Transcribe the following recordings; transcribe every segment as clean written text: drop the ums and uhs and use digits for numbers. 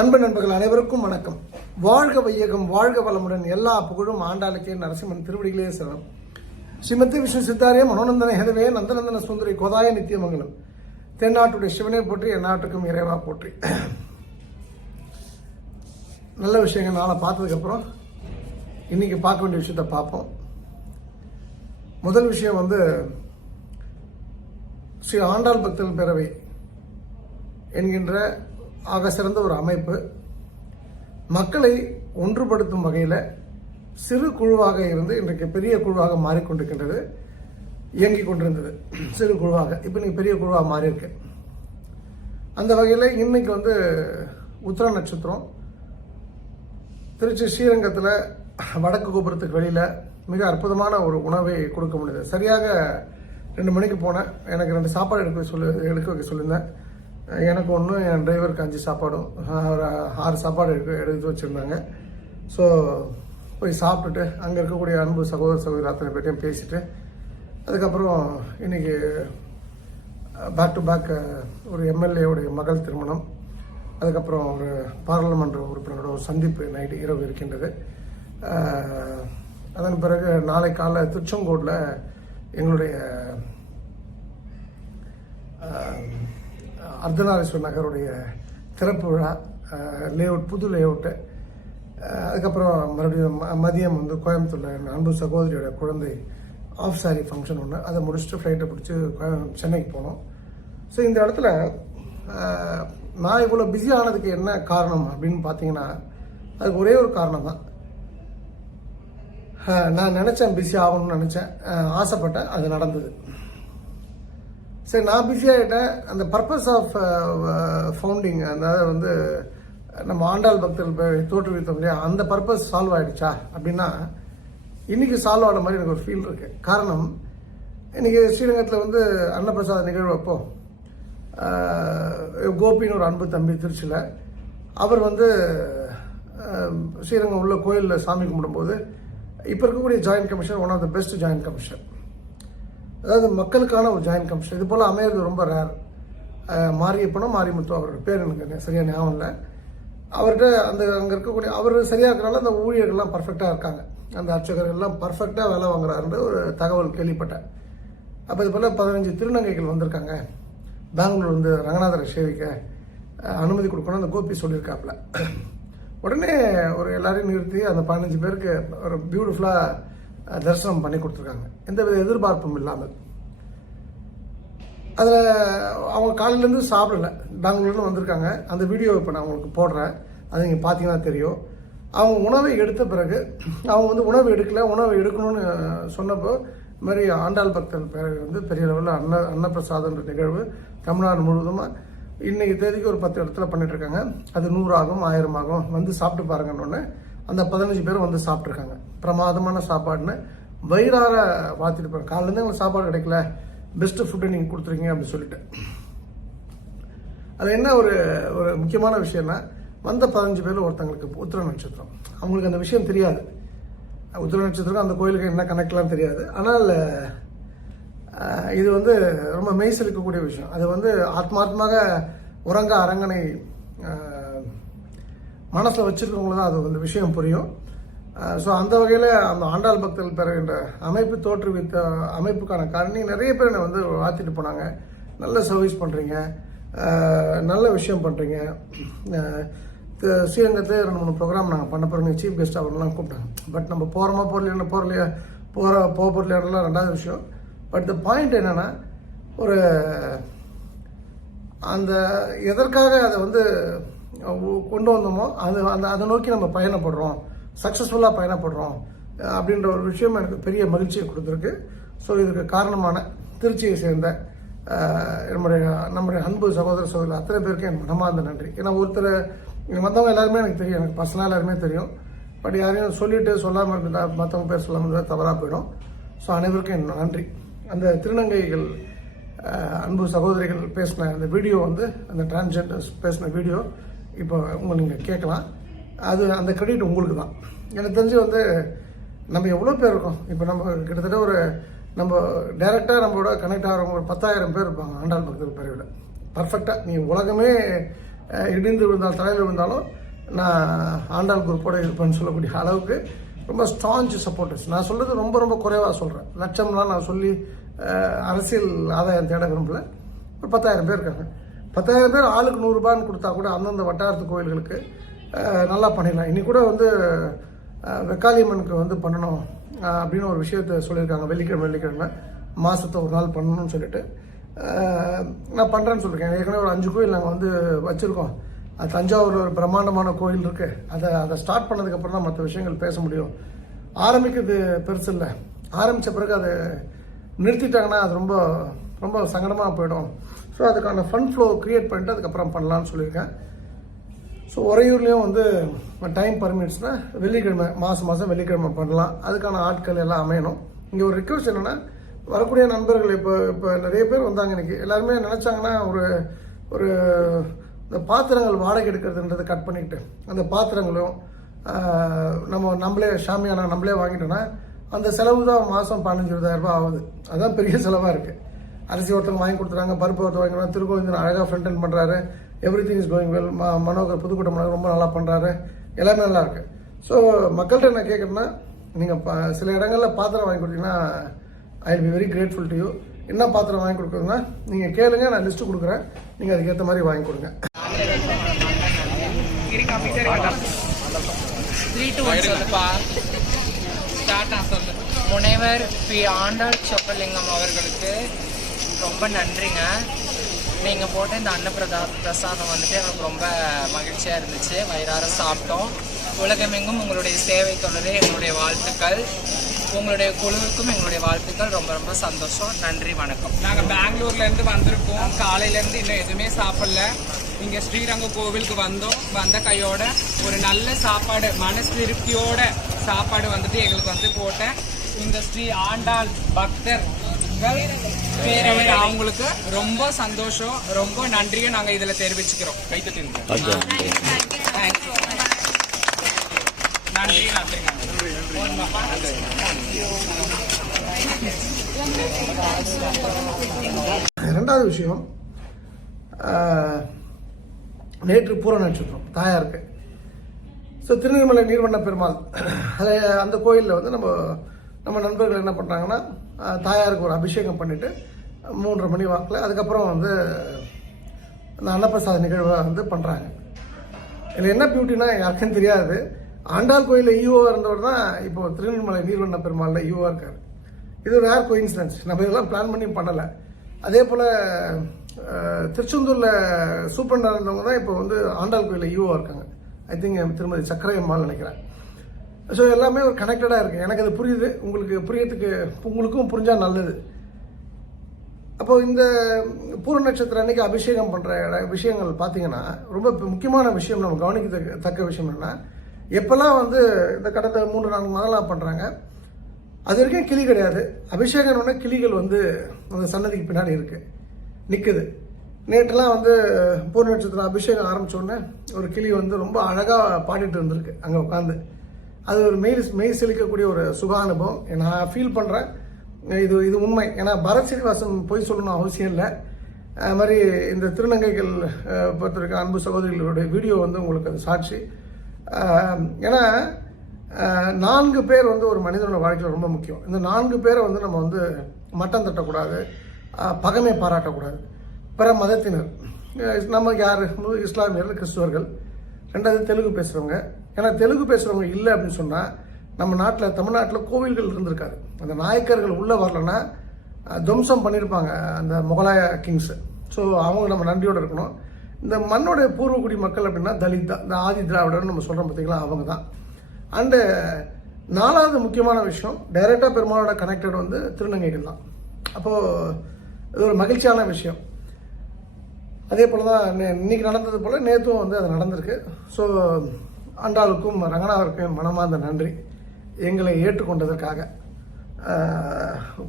அன்பு நண்பர்கள் அனைவருக்கும் வணக்கம். வாழ்க வையகம், வாழ்க வளமுடன். எல்லா புகழும் ஆண்டாளுக்கே, நரசிம்மன் திருவடிகளே சரணம். ஸ்ரீமதி விஷ்ணு சித்தாரிய மனோநந்தன ஹெதவே நந்தநந்தன சுந்தரி கோதாய நித்தியமங்கலம். தென்னாட்டுடைய சிவனை போற்றி, என் நாட்டுக்கும் இறைவா போற்றி. நல்ல விஷயங்கள் நாளை பார்த்ததுக்கப்புறம் இன்னைக்கு பார்க்க வேண்டிய விஷயத்தை பார்ப்போம். முதல் விஷயம் ஸ்ரீ ஆண்டாள் பக்தர்கள் பேரவை என்கின்ற ஆக சிறந்த ஒரு அமைப்பு மக்களை ஒன்றுபடுத்தும் வகையில் சிறு குழுவாக இருந்து இன்றைக்கு பெரிய குழுவாக மாறிக்கொண்டிருக்கின்றது. இயங்கிக் கொண்டிருந்தது சிறு குழுவாக, இப்போ இன்னைக்கு பெரிய குழுவாக மாறி இருக்கு. அந்த வகையில் இன்னைக்கு உத்திர நட்சத்திரம் திருச்சி ஸ்ரீரங்கத்தில் வடக்கு கோபுரத்துக்கு வெளியில் மிக அற்புதமான ஒரு உணவை கொடுக்க முடியுது. சரியாக 2 மணிக்கு போனேன். எனக்கு 2 சாப்பாடு எடுக்க வைக்க சொல்லியிருந்தேன். எனக்கு ஒன்று, என் டிரைவருக்கு 5 சாப்பாடும், ஒரு 6 சாப்பாடு எடுத்து வச்சுருந்தாங்க. ஸோ போய் சாப்பிட்டுட்டு அங்கே இருக்கக்கூடிய அன்பு சகோதர அத்தனை பேர்ட்டையும் பேசிட்டு அதுக்கப்புறம் இன்றைக்கி பேக் டு பேக் ஒரு எம்எல்ஏவுடைய மகள் திருமணம், அதுக்கப்புறம் ஒரு பாராளுமன்ற உறுப்பினரோட ஒரு சந்திப்பு நைட்டு இரவு இருக்கின்றது. அதன் பிறகு நாளை காலை திருச்செங்கோட்டில் எங்களுடைய அர்த்தநாரீஸ்வரர் நகருடைய திறப்பு விழா, லேஅவுட், புது லேஅவுட்டு. அதுக்கப்புறம் மறுபடியும் மதியம் கோயம்புத்தூரில் அன்பு சகோதரியோட குழந்தை ஆஃப் சாரி ஃபங்க்ஷன் ஒன்று, அதை முடிச்சுட்டு ஃப்ளைட்டை பிடிச்சி சென்னைக்கு போனோம். ஸோ இந்த இடத்துல நான் இவ்வளோ பிஸி ஆனதுக்கு என்ன காரணம் அப்படின்னு பார்த்தீங்கன்னா, அதுக்கு ஒரே ஒரு காரணம் தான். நான் நினச்சேன், பிஸி ஆகணும்னு நினச்சேன், ஆசைப்பட்டேன், அது நடந்தது. சரி, நான் பிஸி ஆகிட்டேன். அந்த பர்பஸ் ஆஃப் ஃபவுண்டிங், அதாவது நம்ம ஆண்டாள் பக்தர்கள் தோற்றுவித்தோம் இல்லையா, அந்த பர்பஸ் சால்வ் ஆகிடுச்சா அப்படின்னா இன்றைக்கி சால்வ் ஆன மாதிரி எனக்கு ஒரு ஃபீல் இருக்குது. காரணம், இன்றைக்கி ஸ்ரீரங்கத்தில் அன்னப்பிரசாத நிகழ்வு அப்போ கோபின்னு ஒரு அன்பு தம்பி திருச்சியில், அவர் ஸ்ரீரங்கம் உள்ள கோயிலில் சாமி கும்பிடும்போது இப்போ இருக்கக்கூடிய joint commission one of the best joint commission, அதாவது மக்களுக்கான ஒரு ஜாயின்ட் கமிஷன். இது போல் அமையிறது ரொம்ப ரேர். மாரியப்பனோ மாரிமுத்து அவரோட பேர் எனக்கு சரியாக ஞாபகம் இல்லை. அவர்கிட்ட அங்கே இருக்கக்கூடிய அவர் சரியாக இருக்கிறனால அந்த ஊழியர்கள்லாம் பர்ஃபெக்டாக இருக்காங்க, அந்த அர்ச்சகர்கள்லாம் பர்ஃபெக்டாக வேலை வாங்குறாருன்ற ஒரு தகவல் கேள்விப்பட்டேன். அப்போ இது போல் 15 திருநங்கைகள் வந்திருக்காங்க பெங்களூர் ரங்கநாதரை சேவிக்க, அனுமதி கொடுக்கணும் அந்த கோபி சொல்லியிருக்காப்புல. உடனே ஒரு எல்லாரையும் நிறுத்தி அந்த 15 பேருக்கு ஒரு பியூட்டிஃபுல்லாக தரிசனம் பண்ணி கொடுத்துருக்காங்க, எந்தவித எதிர்பார்ப்பும் இல்லாமல். அதில் அவங்க காலையிலேருந்து சாப்பிடல, பெங்களூர்லேருந்து வந்திருக்காங்க. அந்த வீடியோ இப்போ நான் உங்களுக்கு போடுறேன், அது நீங்கள் பார்த்தீங்கன்னா தெரியும். அவங்க உணவை எடுத்த பிறகு அவங்க உணவு எடுக்கலை, உணவு எடுக்கணும்னு சொன்னப்போ இது மாதிரி ஆண்டாள் பக்தர்கள் பேரவை பெரிய லெவலில் அன்னப்பிரசாதன்ற நிகழ்வு தமிழ்நாடு முழுவதுமாக இன்னைக்கு தேதிக்கு ஒரு 10 இடத்துல பண்ணிட்டு இருக்காங்க. அது 100 ஆகும், 1000 ஆகும், சாப்பிட்டு பாருங்கன்னு அந்த 15 பேரும் சாப்பிட்ருக்காங்க. பிரமாதமான சாப்பாடுன்னு வயிறார வாழ்த்திட்டு போகிறாங்க. காலையிலேருந்து எங்களுக்கு சாப்பாடு கிடைக்கல, பெஸ்ட்டு ஃபுட்டு நீங்கள் கொடுத்துருக்கீங்க அப்படின்னு சொல்லிட்டு. அது என்ன ஒரு ஒரு முக்கியமான விஷயம்னா, வந்த 15 பேரில் ஒருத்தங்களுக்கு உத்திர நட்சத்திரம். அவங்களுக்கு அந்த விஷயம் தெரியாது. உத்திர நட்சத்திரம் அந்த கோயிலுக்கு என்ன கணக்கெலாம் தெரியாது. ஆனால் இது ரொம்ப மெய்சிலிக்கக்கூடிய விஷயம். அது ஆத்மார்த்தமாக உறங்க அரங்கனை மனசில் வச்சுருக்கவங்கள தான் அது விஷயம் புரியும். ஸோ அந்த வகையில் அந்த ஆண்டாள் பக்தர்கள் பெறுகின்ற அமைப்பு தோற்றுவித்த அமைப்புக்கான காரணி நிறைய பேர் என்னை வாழ்த்திட்டு போனாங்க. நல்ல சர்வீஸ் பண்ணுறீங்க, நல்ல விஷயம் பண்ணுறீங்க. ஸ்ரீரங்கத்தில் 2-3 ப்ரோக்ராம் நாங்கள் பண்ண போகிறோம், சீஃப் கெஸ்ட் அவரெல்லாம் கூப்பிட்டாங்க. பட் நம்ம போகிறோமா போகலையாலாம் 2வது விஷயம். பட் த பாயிண்ட் என்னென்னா, ஒரு அந்த எதற்காக அதை கொண்டு வந்தோமோ அதை நோக்கி நம்ம பயணப்படுறோம், சக்ஸஸ்ஃபுல்லாக பயணப்படுறோம் அப்படின்ற ஒரு விஷயம் எனக்கு பெரிய மகிழ்ச்சியை கொடுத்துருக்கு. ஸோ இதுக்கு காரணமான திருச்சியை சேர்ந்த நம்முடைய அன்பு சகோதர அத்தனை பேருக்கு என் மனமார்ந்த நன்றி. ஏன்னா ஒருத்தர் மற்றவங்க எல்லாருமே எனக்கு தெரியும், எனக்கு பர்சனலாக எல்லாருமே தெரியும். பட் யாரையும் சொல்லிட்டு சொல்லாமல் இருந்தால், மற்றவங்க பேர் சொல்லாமல் இருந்தால் தவறாக போயிடும். ஸோ அனைவருக்கும் என் நன்றி. அந்த திருநங்கைகள் அன்பு சகோதரிகள் பேசின அந்த வீடியோ அந்த டிரான்ஸ்ஜெண்டர்ஸ் பேசின வீடியோ இப்போ நீங்கள் கேட்கலாம். அது அந்த கிரெடிட் உங்களுக்கு தான். எனக்கு தெரிஞ்சு நம்ம எவ்வளோ பேர் இருக்கோம். இப்போ நம்ம கிட்டத்தட்ட நம்ம டைரெக்டாக நம்மளோட கனெக்ட் ஆகிறவங்க ஒரு 10,000 பேர் இருப்பாங்க ஆண்டாள் பக்தர்கள் பேரையோட. பர்ஃபெக்டாக நீ உலகமே இடிந்து விழுந்தாலும் தலையில் விழுந்தாலும் நான் ஆண்டாள் குரூப்போடு இருப்பேன்னு சொல்லக்கூடிய அளவுக்கு ரொம்ப ஸ்ட்ராங் சப்போர்ட்டர்ஸ். நான் சொல்கிறது ரொம்ப ரொம்ப குறைவாக சொல்கிறேன். லட்சம்லாம் நான் சொல்லி அரசியல் ஆதாயம் தேட விரும்பல. ஒரு 10,000 பேர் இருக்காங்க. 10,000 பேர் ஆளுக்கு 100 ரூபான்னு கொடுத்தா கூட அந்தந்த வட்டாரத்து கோயில்களுக்கு நல்லா பண்ணிடலாம். இன்னைக்கு கூட வந்து வெக்காளியம்மனுக்கு வந்து பண்ணணும் அப்படின்னு ஒரு விஷயத்த சொல்லியிருக்காங்க. வெள்ளிக்கிழமை மாதத்தை ஒரு நாள் பண்ணணும்னு சொல்லிட்டு நான் பண்ணுறேன்னு சொல்லியிருக்கேன். ஏற்கனவே ஒரு 5 கோயில் நாங்கள் வந்து வச்சுருக்கோம். அது தஞ்சாவூரில் ஒரு பிரம்மாண்டமான கோயில் இருக்குது. அதை ஸ்டார்ட் பண்ணதுக்கப்புறம் தான் மற்ற விஷயங்கள் பேச முடியும். ஆரம்பிக்கிறது பெருசு இல்லை. ஆரம்பித்த பிறகு அதை நிறுத்திட்டாங்கன்னா அது ரொம்ப ரொம்ப சங்கடமாக போயிடும். ஸோ அதுக்கான ஃபண்ட் ஃப்ளோ க்ரியேட் பண்ணிட்டு அதுக்கப்புறம் பண்ணலான்னு சொல்லியிருக்கேன். ஸோ உறையூர்லேயும் வந்து டைம் பர்மிட்ஸ்னால் வெள்ளிக்கிழமை மாதம் வெள்ளிக்கிழமை பண்ணலாம். அதுக்கான ஆட்கள் எல்லாம் அமையணும். இங்கே ஒரு ரிக்வஸ்ட் என்னென்னா, வரக்கூடிய நண்பர்கள் இப்போ நிறைய பேர் வந்தாங்க. இன்றைக்கி எல்லாருமே நினச்சாங்கன்னா ஒரு இந்த பாத்திரங்கள் வாடகை எடுக்கிறதுன்றதை கட் பண்ணிக்கிட்டு அந்த பாத்திரங்களும் நம்மளே ஷாமியானா நம்மளே வாங்கிட்டோன்னா அந்த செலவு தான் மாதம் 15,000 ரூபாய் ஆகுது. அதுதான் பெரிய செலவாக இருக்குது. அரிசி ஒருத்தவங்க வாங்கி கொடுத்துறாங்க, பருப்பு ஒருத்தர் வாங்கினா, திருக்கோவிந்தன் அழகாக ஃப்ரண்ட் எண்ட் பண்ணுறாரு, every thing is going well. Manohar Pudukkottai Manohar ரொம்ப நல்லா பண்ணுறாரு, எல்லாமே நல்லா இருக்குது. ஸோ மக்கள்கிட்ட என்ன கேட்குறேன்னா, நீங்கள் சில இடங்களில் பாத்திரம் வாங்கி கொடுத்தீங்கன்னா I will be very grateful to you. என்ன பாத்திரம் வாங்கி கொடுக்குறதுன்னா நீங்கள் கேளுங்க, நான் லிஸ்ட்டு கொடுக்குறேன், நீங்கள் அதுக்கேற்ற மாதிரி வாங்கி கொடுங்க. முனைவர் பி. ஆண்டாள் சொக்கலிங்கம் அவர்களுக்கு ரொம்ப நன்றிங்க. நீங்கள் போட்ட இந்த பிரசாதம் வந்துட்டு எங்களுக்கு ரொம்ப மகிழ்ச்சியாக இருந்துச்சு. வயிறார சாப்பிட்டோம். உலகமெங்கும் உங்களுடைய சேவை தொடரே எங்களுடைய வாழ்த்துக்கள். உங்களுடைய குழுவுக்கும் எங்களுடைய வாழ்த்துக்கள். ரொம்ப ரொம்ப சந்தோஷம். நன்றி, வணக்கம். நாங்கள் பெங்களூர்லேருந்து வந்திருக்கோம். காலையிலேருந்து இன்னும் எதுவுமே சாப்பிடல. இங்கே ஸ்ரீரங்க கோவிலுக்கு வந்தோம். வந்த கையோட ஒரு நல்ல சாப்பாடு, மனசு திருப்தியோட சாப்பாடு வந்துட்டு எங்களுக்கு வந்து போட்டேன் இந்த ஸ்ரீ ஆண்டாள் பக்தர் பேரவை அவங்களுக்கு ரொம்ப சந்தோஷம், ரொம்ப நன்றியை நாங்கள் இதில் தெரிவிச்சுக்கிறோம். நன்றி. ரெண்டாவது விஷயம், நேற்று பூர நட்சத்திரம் தாயாருக்கு. ஸோ திருநெல்வேலி நீர்வண்ண பெருமாள் அந்த கோயிலில் வந்து நம்ம நண்பர்கள் என்ன பண்ணுறாங்கன்னா, தாயாருக்கு ஒரு அபிஷேகம் பண்ணிவிட்டு 3:30 மணி வாக்கில் அதுக்கப்புறம் வந்து அந்த அன்னப்பிரசாத நிகழ்வை வந்து பண்ணுறாங்க. இதில் என்ன பியூட்டினா யாருக்கும் தெரியாது, ஆண்டாள் கோயிலில் ஈஓவாக இருந்தவர் தான் இப்போ திருநெல்வேலி நீர்வண்ண பெருமாளில் ஈஓவாக இருக்கார். இது ஒரு ரேர் கோயின்சிடன்ஸ். நம்ம இதெல்லாம் பிளான் பண்ணி பண்ணலை. அதே போல் திருச்செந்தூரில் சூப்பரண்டாக இருந்தவங்க தான் இப்போ வந்து ஆண்டாள் கோயிலில் ஈஓவாக இருக்காங்க. ஐ திங்க் திருமதி சக்கரை அம்மாள் நினைக்கிறேன். ஸோ எல்லாமே ஒரு கனெக்டடாக இருக்குது. எனக்கு அது புரியுது, உங்களுக்கு புரியறதுக்கு உங்களுக்கும் புரிஞ்சால் நல்லது. அப்போ இந்த பூர நட்சத்திரம் அன்னைக்கு அபிஷேகம் பண்ணுற விஷயங்கள் பார்த்தீங்கன்னா ரொம்ப முக்கியமான விஷயம். நம்ம கவனிக்கத்தக்க விஷயம் என்னன்னா, எப்பெல்லாம் வந்து இந்த கடந்த 3-4 மாதம்லாம் பண்ணுறாங்க, அது வரைக்கும் கிளி கிடையாது. அபிஷேகம்னா கிளிகள் வந்து அந்த சன்னதிக்கு பின்னாடி இருக்குது, நிற்குது. நேற்றுலாம் வந்து பூர நட்சத்திரம் அபிஷேகம் ஆரம்பித்தோடனே ஒரு கிளி வந்து ரொம்ப அழகாக பாடிட்டு இருந்திருக்கு அங்கே உட்காந்து. அது ஒரு மெய் செழிக்கக்கூடிய ஒரு சுக அனுபவம். நான் ஃபீல் பண்ணுறேன். இது உண்மை. ஏன்னா பரத் சீனிவாசன் போய் சொல்லணும் அவசியம் இல்லை. அது மாதிரி இந்த திருநங்கைகள் பொறுத்திருக்க அன்பு சகோதரிகளுடைய வீடியோ வந்து உங்களுக்கு அது சாட்சி. ஏன்னா 4 பேர் வந்து ஒரு மனிதனோட வாழ்க்கையில் ரொம்ப முக்கியம். இந்த 4 பேரை வந்து நம்ம வந்து மட்டம் தட்டக்கூடாது, பகைமை பாராட்டக்கூடாது. பிற மதத்தினர் நமக்கு யார்? இஸ்லாமியர்கள், கிறிஸ்துவர்கள், ரெண்டாவது தெலுங்கு பேசுகிறவங்க. ஏன்னா தெலுங்கு பேசுகிறவங்க இல்லை அப்படின்னு சொன்னால் நம்ம நாட்டில் தமிழ்நாட்டில் கோவில்கள் இருந்திருக்காது. அந்த நாயக்கர்கள் உள்ளே வரலன்னா துவம்சம் பண்ணியிருப்பாங்க அந்த முகலாய கிங்ஸு. ஸோ அவங்க நம்ம நன்றியோடு இருக்கணும். இந்த மண்ணோடைய பூர்வக்குடி மக்கள் அப்படின்னா தலித் தான், இந்த ஆதி திராவிடர்னு நம்ம சொல்கிறோம் பார்த்தீங்களா, அவங்க தான். அண்டு 4வது முக்கியமான விஷயம், டைரெக்டாக பெருமாளோட கனெக்டட் வந்து திருநங்கைகள் தான். அப்போது இது ஒரு மகிழ்ச்சியான விஷயம். அதே போல் தான் இன்னைக்கு நடந்தது போல் நேற்றும் வந்து அது நடந்திருக்கு. ஸோ ஆண்டாளுக்கும் ரங்கநாதருக்கும் மனமார்ந்த நன்றி, எங்களை ஏற்றுக்கொண்டதற்காக.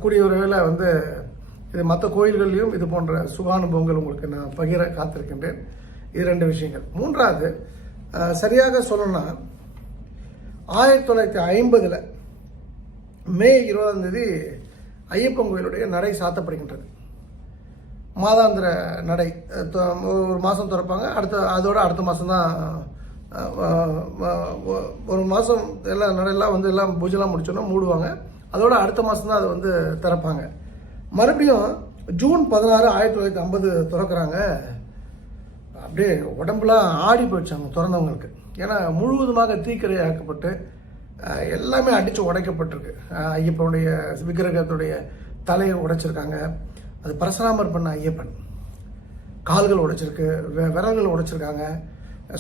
கூடிய ஒரு வேளை வந்து இது மற்ற கோயில்கள்லையும் இது போன்ற சுகானுபவங்கள் உங்களுக்கு நான் பகிர காத்திருக்கின்றேன். இது 2 விஷயங்கள். 3வது, சரியாக சொல்லணும்னா 1950 மே 20 ஐயப்பன் கோயிலுடைய நடை சாத்தப்படுகின்றது. மாதாந்திர நடை ஒரு மாதம் திறப்பாங்க. அடுத்த மாதம் தான் ஒரு மாதம் எல்லா நடையெல்லாம் வந்து எல்லாம் பூஜைலாம் முடிச்சோன்னா மூடுவாங்க. அதோட அடுத்த மாதம் தான் அதை வந்து திறப்பாங்க. மறுபடியும் ஜூன் 16, 1950 திறக்கிறாங்க. அப்படியே உடம்புலாம் ஆடி போயிடுச்சாங்க திறந்தவங்களுக்கு. ஏன்னா முழுவதுமாக தீக்கிரையாக்கப்பட்டு எல்லாமே அடித்து உடைக்கப்பட்டிருக்கு. ஐயப்பனுடைய விக்கிரகத்துடைய தலையை உடைச்சிருக்காங்க. அது பரசுராமர் பண்ண ஐயப்பன். கால்கள் உடைச்சிருக்கு, விரல்கள் உடைச்சிருக்காங்க.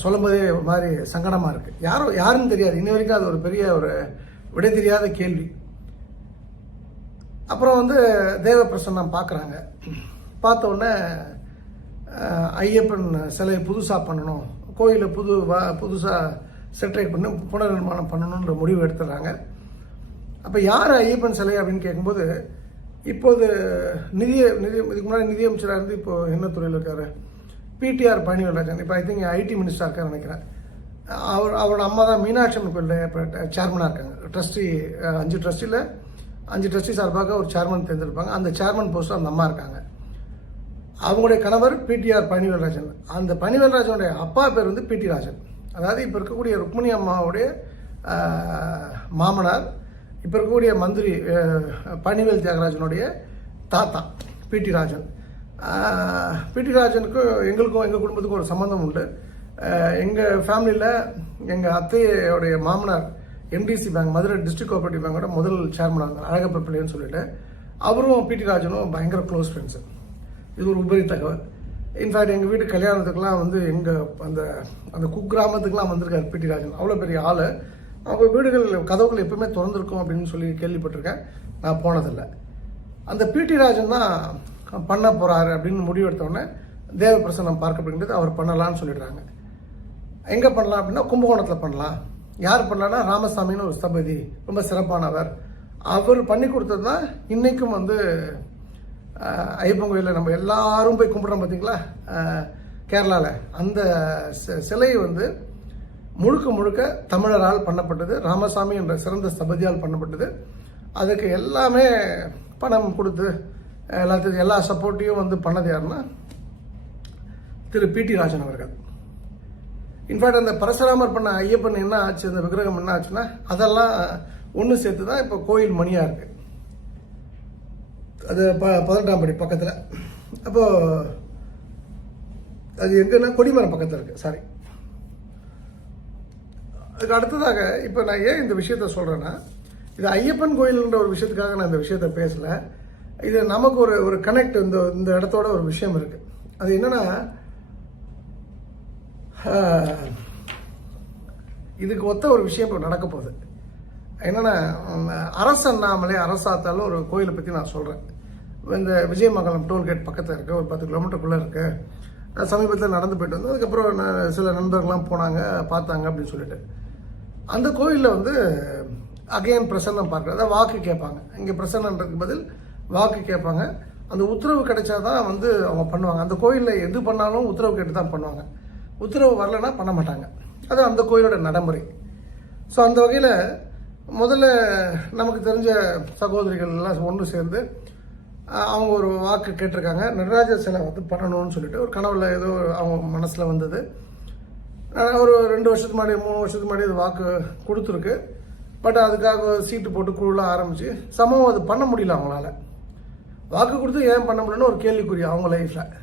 சொல்லும் போதே ஒரு மாதிரி சங்கடமாக இருக்குது. யாருன்னு தெரியாது இன்னி வரைக்கும். அது ஒரு பெரிய ஒரு விடை தெரியாத கேள்வி. அப்புறம் வந்து தேவ பிரசன்னம் பார்க்குறாங்க. பார்த்த உடனே ஐயப்பன் சிலையை புதுசாக பண்ணணும், கோயிலை புதுசாக செட்ரேட் பண்ணி புனர்நிர்மாணம் பண்ணணுன்ற முடிவு எடுத்துடுறாங்க. அப்போ யார் ஐயப்பன் சிலை அப்படின்னு கேட்கும்போது, இப்போது இதுக்கு முன்னாடி நிதியமைச்சராக இருந்து இப்போ என்ன துறையில் இருக்கார், பிடிஆர் பழனிவேல்ராஜன். இப்போ ஐ திங்க் ஐடி மினிஸ்டராக இருக்கார் நினைக்கிறேன். அவரோட அம்மா தான் மீனாட்சி அம்மன் கோயிலில் இப்போ சேர்மனாக இருக்காங்க. ட்ரஸ்டி 5 ட்ரஸ்டி சார்பாக ஒரு சேர்மன் தேர்ந்தெடுப்பாங்க. அந்த சேர்மன் போஸ்ட்டு அந்த அம்மா இருக்காங்க. அவங்களுடைய கணவர் பிடிஆர் பழனிவேல்ராஜன். அந்த பழனிவேல்ராஜனுடைய அப்பா பேர் வந்து பிடி ராஜன். அதாவது இப்போ இருக்கக்கூடிய ருக்மிணி அம்மாவுடைய மாமனார், இப்போ இருக்கக்கூடிய மந்திரி பழனிவேல் தியாகராஜனுடைய தாத்தா பிடி ராஜன். பிடி ராஜனுக்கும் எங்களுக்கும் எங்கள் குடும்பத்துக்கும் ஒரு சம்மந்தம் உண்டு. எங்கள் ஃபேமிலியில் எங்கள் அத்தையோடைய மாமனார் MTC bank, Madurai district cooperative பேங்கோட முதல் சேர்மனாக இருந்தார், அழகப்ப பிள்ளைன்னு சொல்லிட்டு. அவரும் பிடி ராஜனும் பயங்கர க்ளோஸ் ஃப்ரெண்ட்ஸு. இது ஒரு உபரி தகவல். இன்ஃபேக்ட் எங்கள் வீட்டு கல்யாணத்துக்குலாம் வந்து எங்கள் அந்த குக்கிராமத்துக்குலாம் வந்திருக்காரு பிடி ராஜன். அவ்வளோ பெரிய ஆள். அவங்க வீடுகள் கதவுகள் எப்பவுமே திறந்துருக்கும் அப்படின்னு சொல்லி கேள்விப்பட்டிருக்கேன். நான் போனதில்லை. அந்த பிடி ராஜன் தான் பண்ண போகிறாரு அப்படின்னு முடிவெடுத்தோடனே தேவ பிரசன்னம் பார்க்கப்படுகிறது. அவர் பண்ணலான்னு சொல்லிடுறாங்க. எங்கே பண்ணலாம் அப்படின்னா கும்பகோணத்தில் பண்ணலாம். யார் பண்ணலான்னா ராமசாமின்னு ஒரு ஸ்தபதி, ரொம்ப சிறப்பானவர். அவர் பண்ணி கொடுத்தது தான் இன்றைக்கும் வந்து ஐயப்பன் கோயிலில் நம்ம எல்லாரும் போய் கும்பிட்றோம் பார்த்தீங்களா கேரளாவில். அந்த சிலை வந்து முழுக்க தமிழரால் பண்ணப்பட்டது. ராமசாமி என்ற சிறந்த ஸ்தபதியால் பண்ணப்பட்டது. அதுக்கு எல்லாமே பணம் கொடுத்து எல்லா சப்போர்ட்டையும் வந்து பண்ணது யாருன்னா திரு பிடி ராஜன் அவர்கள். இன்ஃபேக்ட் அந்த பரசுராமர் பண்ண ஐயப்பன் என்ன ஆச்சு, அந்த விக்கிரகம் என்ன ஆச்சுன்னா அதெல்லாம் ஒன்று சேர்த்து தான் இப்போ கோயில் மணியாக இருக்குது. அது 18ஆம் படி பக்கத்தில். அப்போது அது எங்கன்னா கொடிமரம் பக்கத்தில் இருக்குது. சாரி. அதுக்கு அடுத்ததாக இப்போ நான் ஏன் இந்த விஷயத்த சொல்கிறேன்னா, இது ஐயப்பன் கோயில்ன்ற ஒரு விஷயத்துக்காக நான் இந்த விஷயத்த பேசலை. இது நமக்கு ஒரு கனெக்ட் இந்த இடத்தோட ஒரு விஷயம் இருக்குது. அது என்னென்னா, இதுக்கு ஒத்த ஒரு விஷயம் இப்போ நடக்க போகுது. என்னென்னா, அரசு அண்ணாமலை அரசாத்தாலும் ஒரு கோயிலை பற்றி நான் சொல்கிறேன். இந்த விஜயமங்கலம் டோல்கேட் பக்கத்தில் இருக்க ஒரு 10 கிலோமீட்டருக்குள்ளே இருக்குது. நான் சமீபத்தில் நடந்து போயிட்டு வந்தேன். அதுக்கப்புறம் சில நண்பர்கள்லாம் போனாங்க, பார்த்தாங்க அப்படின்னு சொல்லிட்டு. அந்த கோயிலில் வந்து அகைன் பிரசன்னம் பார்க்குறது, அதாவது வாக்கு கேட்பாங்க. இங்கே பிரசன்னன்றதுக்கு பதில் வாக்கு கேட்பாங்க. அந்த உத்தரவு கிடைச்சாதான் வந்து அவங்க பண்ணுவாங்க. அந்த கோயிலில் எது பண்ணாலும் உத்தரவு கேட்டு தான் பண்ணுவாங்க. உத்தரவு வரலைன்னா பண்ண மாட்டாங்க. அது அந்த கோயிலோட நடைமுறை. ஸோ அந்த வகையில் முதல்ல நமக்கு தெரிஞ்ச சகோதரிகள் எல்லாம் ஒன்று சேர்ந்து அவங்க ஒரு வாக்கு கேட்டிருக்காங்க. நடராஜர் சிலை வந்து பண்ணணும்னு சொல்லிட்டு ஒரு கனவுல ஏதோ அவங்க மனசில் வந்தது. ஒரு 2 வருஷத்துக்கு முன்னாடி 3 வருஷத்துக்கு முன்னாடி அது வாக்கு கொடுத்துருக்கு. பட் அதுக்காக சீட்டு போட்டு குழுலாம் ஆரம்பித்து சமூகம் அது பண்ண முடியல. அவங்களால வாக்கு கொடுத்து ஏன் பண்ண முடியலன்னு ஒரு கேள்விக்குறி அவங்க லைஃப்பில்.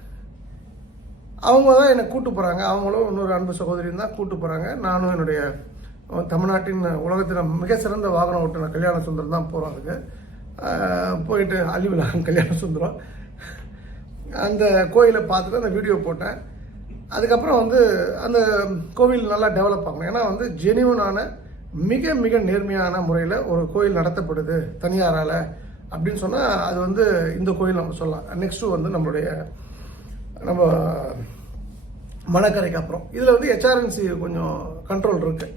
அவங்க தான் என்னை கூப்பிட்டு போகிறாங்க. அவங்களும் இன்னொரு அன்பு சகோதரியும் தான் கூப்பிட்டு போகிறாங்க. நானும் என்னுடைய தமிழ்நாட்டின் உலகத்தில் மிக சிறந்த வாகனம் ஓட்டுநர் கல்யாண சுந்தரம் தான் போகிறோம். அதுக்கு போயிட்டு அழிவிழா கல்யாண சுந்தரம் அந்த கோயிலை பார்த்துட்டு அந்த வீடியோ போட்டேன். அதுக்கப்புறம் வந்து அந்த கோவில் நல்லா டெவலப் ஆகணும். ஏன்னா வந்து ஜெனியூனான மிக மிக நேர்மையான முறையில் ஒரு கோயில் நடத்தப்படுது தனியாரால் அப்படின்னு சொன்னால் அது வந்து இந்த கோயில் நம்ம சொல்லலாம். நெக்ஸ்ட்டு வந்து நம்ம மணக்கரைக்கு அப்புறம் இதில் வந்து ஹெச்ஆர்என்சி கொஞ்சம் கண்ட்ரோல் இருக்குது.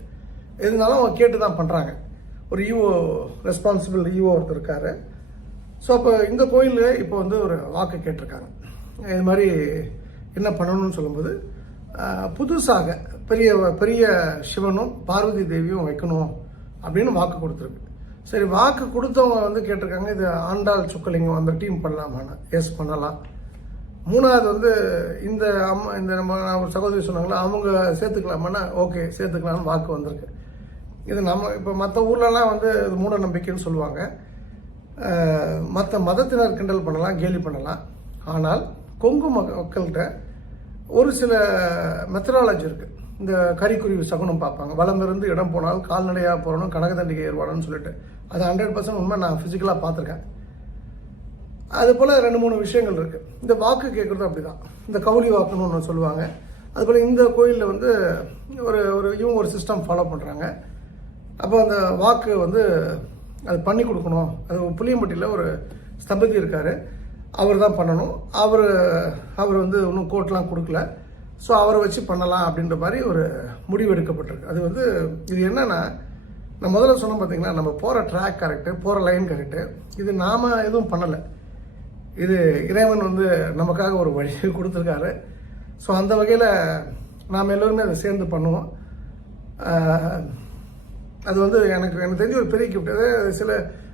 இருந்தாலும் அவங்க கேட்டு தான் பண்ணுறாங்க. ஒரு ஈஓ ரெஸ்பான்சிபிள் ஈஓ ஒருத்தர் இருக்கார். ஸோ அப்போ இந்த கோயிலில் இப்போ வந்து ஒரு வாக்கு கேட்டிருக்காங்க. இது மாதிரி என்ன பண்ணணும்னு சொல்லும்போது புதுசாக பெரிய பெரிய சிவனும் பார்வதி தேவியும் வைக்கணும் அப்படின்னு வாக்கு கொடுத்துருக்கு. சரி, வாக்கு கொடுத்தவங்க வந்து கேட்டிருக்காங்க இது ஆண்டாள் சொக்கலிங்கம் அந்த டீம் பண்ணலாமான்னு. எஸ் பண்ணலாம். மூணாவது வந்து இந்த அம்மா இந்த நம்ம ஒரு சகோதரி சொன்னாங்களா, அவங்க சேர்த்துக்கலாமான்னா ஓகே சேர்த்துக்கலாம்னு வாக்கு வந்திருக்கு. இது நம்ம இப்போ மற்ற ஊர்லலாம் வந்து இது மூட நம்பிக்கைன்னு சொல்லுவாங்க. மற்ற மதத்தினர் கிண்டல் பண்ணலாம், கேலி பண்ணலாம். ஆனால் கொங்கு மக்கள்கிட்ட ஒரு சில மெத்தடாலஜி இருக்குது. இந்த கறிக்குருவி சகுனம் பார்ப்பாங்க, வலம் இருந்து இடம் போனால் கால்நடையாக போகணும், கனகதண்டிகை ஏறுவாடன்னு சொல்லிட்டு. அது 100% உண்மை. நான் ஃபிசிக்கலாக பார்த்துருக்கேன். அது போல் 2-3 விஷயங்கள் இருக்குது. இந்த வாக்கு கேட்குறது அப்படி தான். இந்த கவுளி வாக்குன்னு ஒன்று சொல்லுவாங்க. அதுபோல் இந்த கோயிலில் வந்து இவங்க ஒரு சிஸ்டம் ஃபாலோ பண்ணுறாங்க. அப்போ அந்த வாக்கு வந்து அது பண்ணி கொடுக்கணும். அது புளியம்பட்டியில் ஒரு ஸ்தபதி இருக்கார், அவர் தான் பண்ணணும். அவர் வந்து இன்னும் கோர்ட்லாம் கொடுக்கல. ஸோ அவரை வச்சு பண்ணலாம் அப்படின்ற மாதிரி ஒரு முடிவு எடுக்கப்பட்டிருக்கு. அது வந்து இது என்னென்னா, நான் முதல்ல சொன்னோம் பார்த்தீங்கன்னா, நம்ம போகிற ட்ராக் கரெக்டு, போகிற லைன் கரெக்டு. இது நாம் எதுவும் பண்ணலை. இது இறைவன் வந்து நமக்காக ஒரு வழி கொடுத்துருக்காரு. ஸோ அந்த வகையில் நாம் எல்லோருமே அதை சேர்ந்து பண்ணுவோம். அது வந்து எனக்கு தெரிஞ்ச ஒரு பெரிய கிஃப்ட். அதாவது சில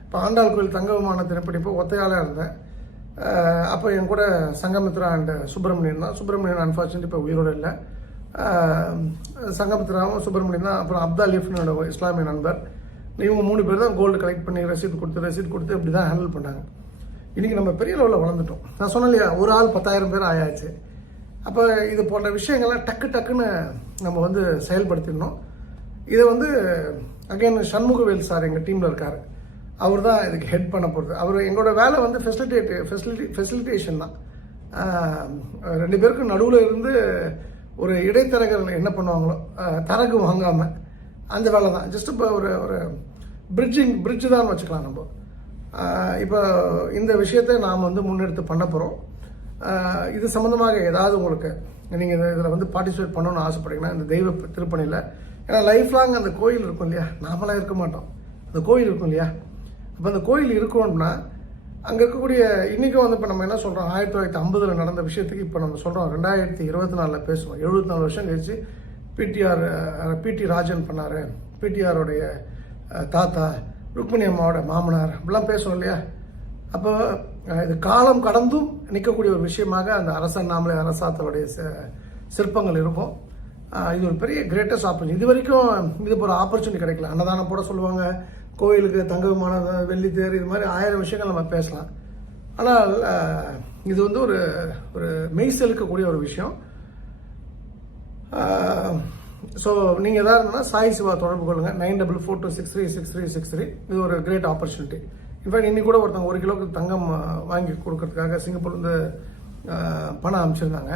இப்போ ஆண்டாள் கோயில் தங்க விமானத்தினை படிப்பு ஒத்தையாளாக இருந்தேன். அப்போ என் கூட சங்கமித்ரா அண்ட் சுப்பிரமணியன் தான். சுப்பிரமணியன் அன்ஃபார்ச்சுனேட்லி இப்போ உயிரோடு இல்லை. சங்கமித்ராவும் சுப்பிரமணியன் தான். அப்புறம் அப்தாலிஃப்னோட இஸ்லாமிய நண்பர். இவங்க 3 பேர் தான் கோல்டு கலெக்ட் பண்ணி ரசீது கொடுத்து இப்படி தான் ஹேண்டில் பண்ணாங்க. இன்றைக்கி நம்ம பெரிய லெவலில் வளர்ந்துட்டோம். நான் சொன்னேன் இல்லையா, ஒரு ஆள் 10,000 பேர் ஆயாச்சு. அப்போ இது போன்ற விஷயங்கள்லாம் டக்குன்னு நம்ம வந்து செயல்படுத்திடணும். இதை வந்து அகைன் சண்முகவேல் சார் எங்கள் டீமில் இருக்கார். அவர் தான் இதுக்கு ஹெட் பண்ண போகிறது. அவர் எங்களோட வேலை வந்து ஃபெசிலிட்டேஷன் தான். 2 பேருக்கும் நடுவில் இருந்து ஒரு இடைத்தரகர்கள் என்ன பண்ணுவாங்களோ, தரகு வாங்காமல் அந்த வேலை தான். ஜஸ்ட் இப்போ ஒரு பிரிட்ஜு தான் வச்சுக்கலாம் நம்ம. இப்போ இந்த விஷயத்தை நாம் வந்து முன்னெடுத்து பண்ண போகிறோம். இது சம்மந்தமாக ஏதாவது உங்களுக்கு நீங்கள் இதில் வந்து பார்ட்டிசிபேட் பண்ணணும்னு ஆசைப்பட்டீங்கன்னா, இந்த தெய்வ திருப்பணியில், ஏன்னா லைஃப் லாங் அந்த கோயில் இருக்கும் இல்லையா, நாமெல்லாம் இருக்க மாட்டோம், அந்த கோயில் இருக்கும் இல்லையா. அப்போ அந்த கோயில் இருக்கணும்னா அங்கே இருக்கக்கூடிய இன்றைக்கும் வந்து இப்போ நம்ம என்ன சொல்கிறோம், 1950 நடந்த விஷயத்துக்கு இப்போ நம்ம சொல்கிறோம் 2024 பேசுவோம். 74 வருஷம் கழிச்சு பிடி ராஜன் பண்ணார், பிடிஆருடைய தாத்தா, ருக்மிணி அம்மாவோட மாமனார், அப்படிலாம் பேசுவோம் இல்லையா. அப்போ இது காலம் கடந்தும் நிற்கக்கூடிய ஒரு விஷயமாக அந்த அரசண்ணாமலை அரசாத்தலுடைய சிற்பங்கள் இருக்கும். இது ஒரு பெரிய கிரேட்டஸ்ட் ஆப்பர்ச்சுனிட்டி. இது வரைக்கும் இது ஒரு ஆப்பர்ச்சுனிட்டி கிடைக்கல. அன்னதானம் போட சொல்லுவாங்க, கோயிலுக்கு தங்க விமானம், வெள்ளித்தேர், இது மாதிரி 1000 விஷயங்கள் நம்ம பேசலாம். ஆனால் இது வந்து ஒரு மெய் செலுக்கக்கூடிய ஒரு விஷயம். ஸோ நீங்கள் எதாவது இருந்தால் சாய் சிவா தொடர்பு கொள்ளுங்கள். 9442636363. இது ஒரு கிரேட் ஆப்பர்ச்சுனிட்டி. இன்ஃபேக்ட் இன்னைக்கு கூட ஒருத்தவங்க 1 கிலோக்கு தங்கம் வாங்கி கொடுக்கறதுக்காக சிங்கப்பூர்லேருந்து பணம் அனுப்பிச்சிருந்தாங்க.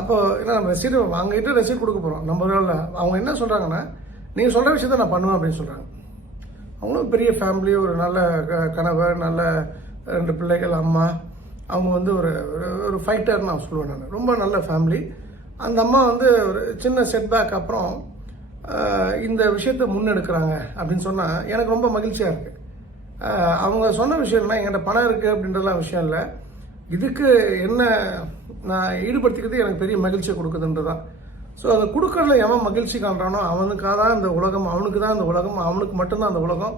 அப்போ ஏன்னா நம்ம ரசீடு வாங்கிட்டு ரசீடு கொடுக்க போகிறோம். நம்ம அவங்க என்ன சொல்கிறாங்கன்னா, நீங்கள் சொல்கிற விஷயத்த நான் பண்ணுவேன் அப்படின்னு சொல்கிறாங்க. அவங்களும் பெரிய ஃபேமிலி, ஒரு நல்ல கணவர், நல்ல 2 பிள்ளைகள், அம்மா. அவங்க வந்து ஒரு ஃபைட்டர்னு நான் சொல்லுவேன். நான் ரொம்ப நல்ல ஃபேமிலி. அந்த அம்மா வந்து ஒரு சின்ன செட்பேக் அப்புறம் இந்த விஷயத்தை முன்னெடுக்கிறாங்க அப்படின்னு சொன்னால் எனக்கு ரொம்ப மகிழ்ச்சியாக இருக்குது. அவங்க சொன்ன விஷயம்னா, என்கிட்ட பணம் இருக்குது அப்படின்றலாம் விஷயம் இல்லை, இதுக்கு என்ன நான் ஈடுபடுத்திக்கிறது எனக்கு பெரிய மகிழ்ச்சியை கொடுக்குதுன்றது தான். ஸோ அதை கொடுக்கறதுல எவன் மகிழ்ச்சி காண்றானோ அவனுக்காக தான் இந்த உலகம், அவனுக்கு தான் இந்த உலகம், அவனுக்கு மட்டும்தான் அந்த உலகம்,